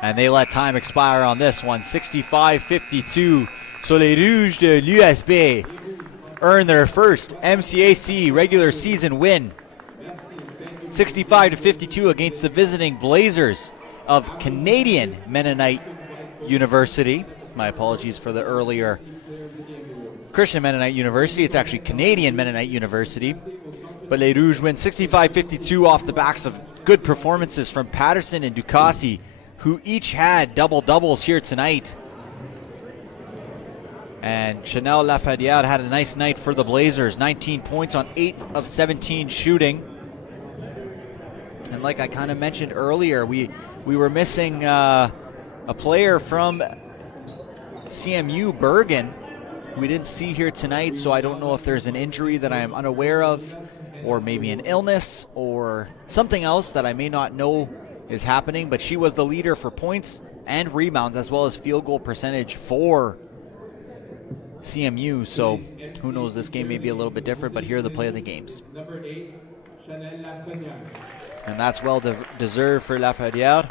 And they let time expire on this one. 65-52. So les Rouges de l'USB earn their first MCAC regular season win. 65-52 against the visiting Blazers of Canadian Mennonite University. My apologies for the earlier Christian Mennonite University. It's actually Canadian Mennonite University. But Les Rouges win 65-52 off the backs of good performances from Patterson and Ducassi, who each had double-doubles here tonight. And Chanel Lafayette had a nice night for the Blazers. 19 points on 8 of 17 shooting. And like I kind of mentioned earlier, we were missing a player from CMU, Bergen, we didn't see here tonight, so I don't know if there's an injury that I am unaware of, or maybe an illness, or something else that I may not know is happening, but she was the leader for points and rebounds, as well as field goal percentage for CMU, so who knows, this game may be a little bit different, but here are the play of the games. And that's well deserved for Lafayette.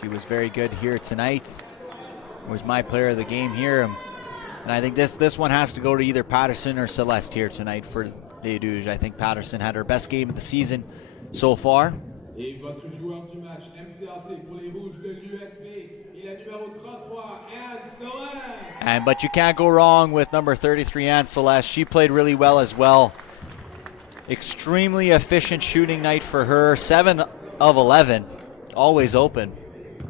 She was very good here tonight. Was my player of the game here. And I think this one has to go to either Patterson or Celeste here tonight for Les Rouges. I think Patterson had her best game of the season so far. But you can't go wrong with number 33, Anne Celeste. She played really well as well. Extremely efficient shooting night for her. 7 of 11, always open.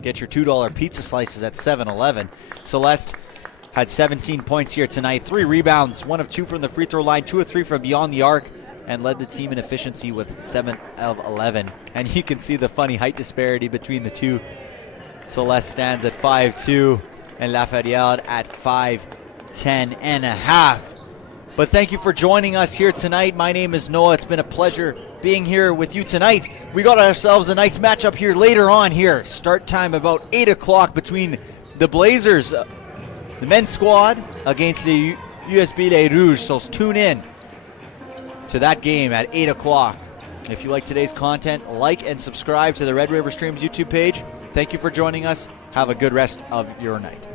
Get your $2 pizza slices at 7-Eleven. Celeste had 17 points here tonight, 3 rebounds, 1 of 2 from the free throw line, 2 of 3 from beyond the arc, and led the team in efficiency with 7 of 11. And you can see the funny height disparity between the two. Celeste stands at 5'2", and Lafayette at 5'10 and a half. But thank you for joining us here tonight. My name is Noah. It's been a pleasure being here with you tonight. We got ourselves a nice matchup here later on here. Start time about 8 o'clock between the Blazers, the men's squad, against the USB Les Rouges. So tune in to that game at 8 o'clock. If you like today's content, like and subscribe to the Red River Streams YouTube page. Thank you for joining us. Have a good rest of your night.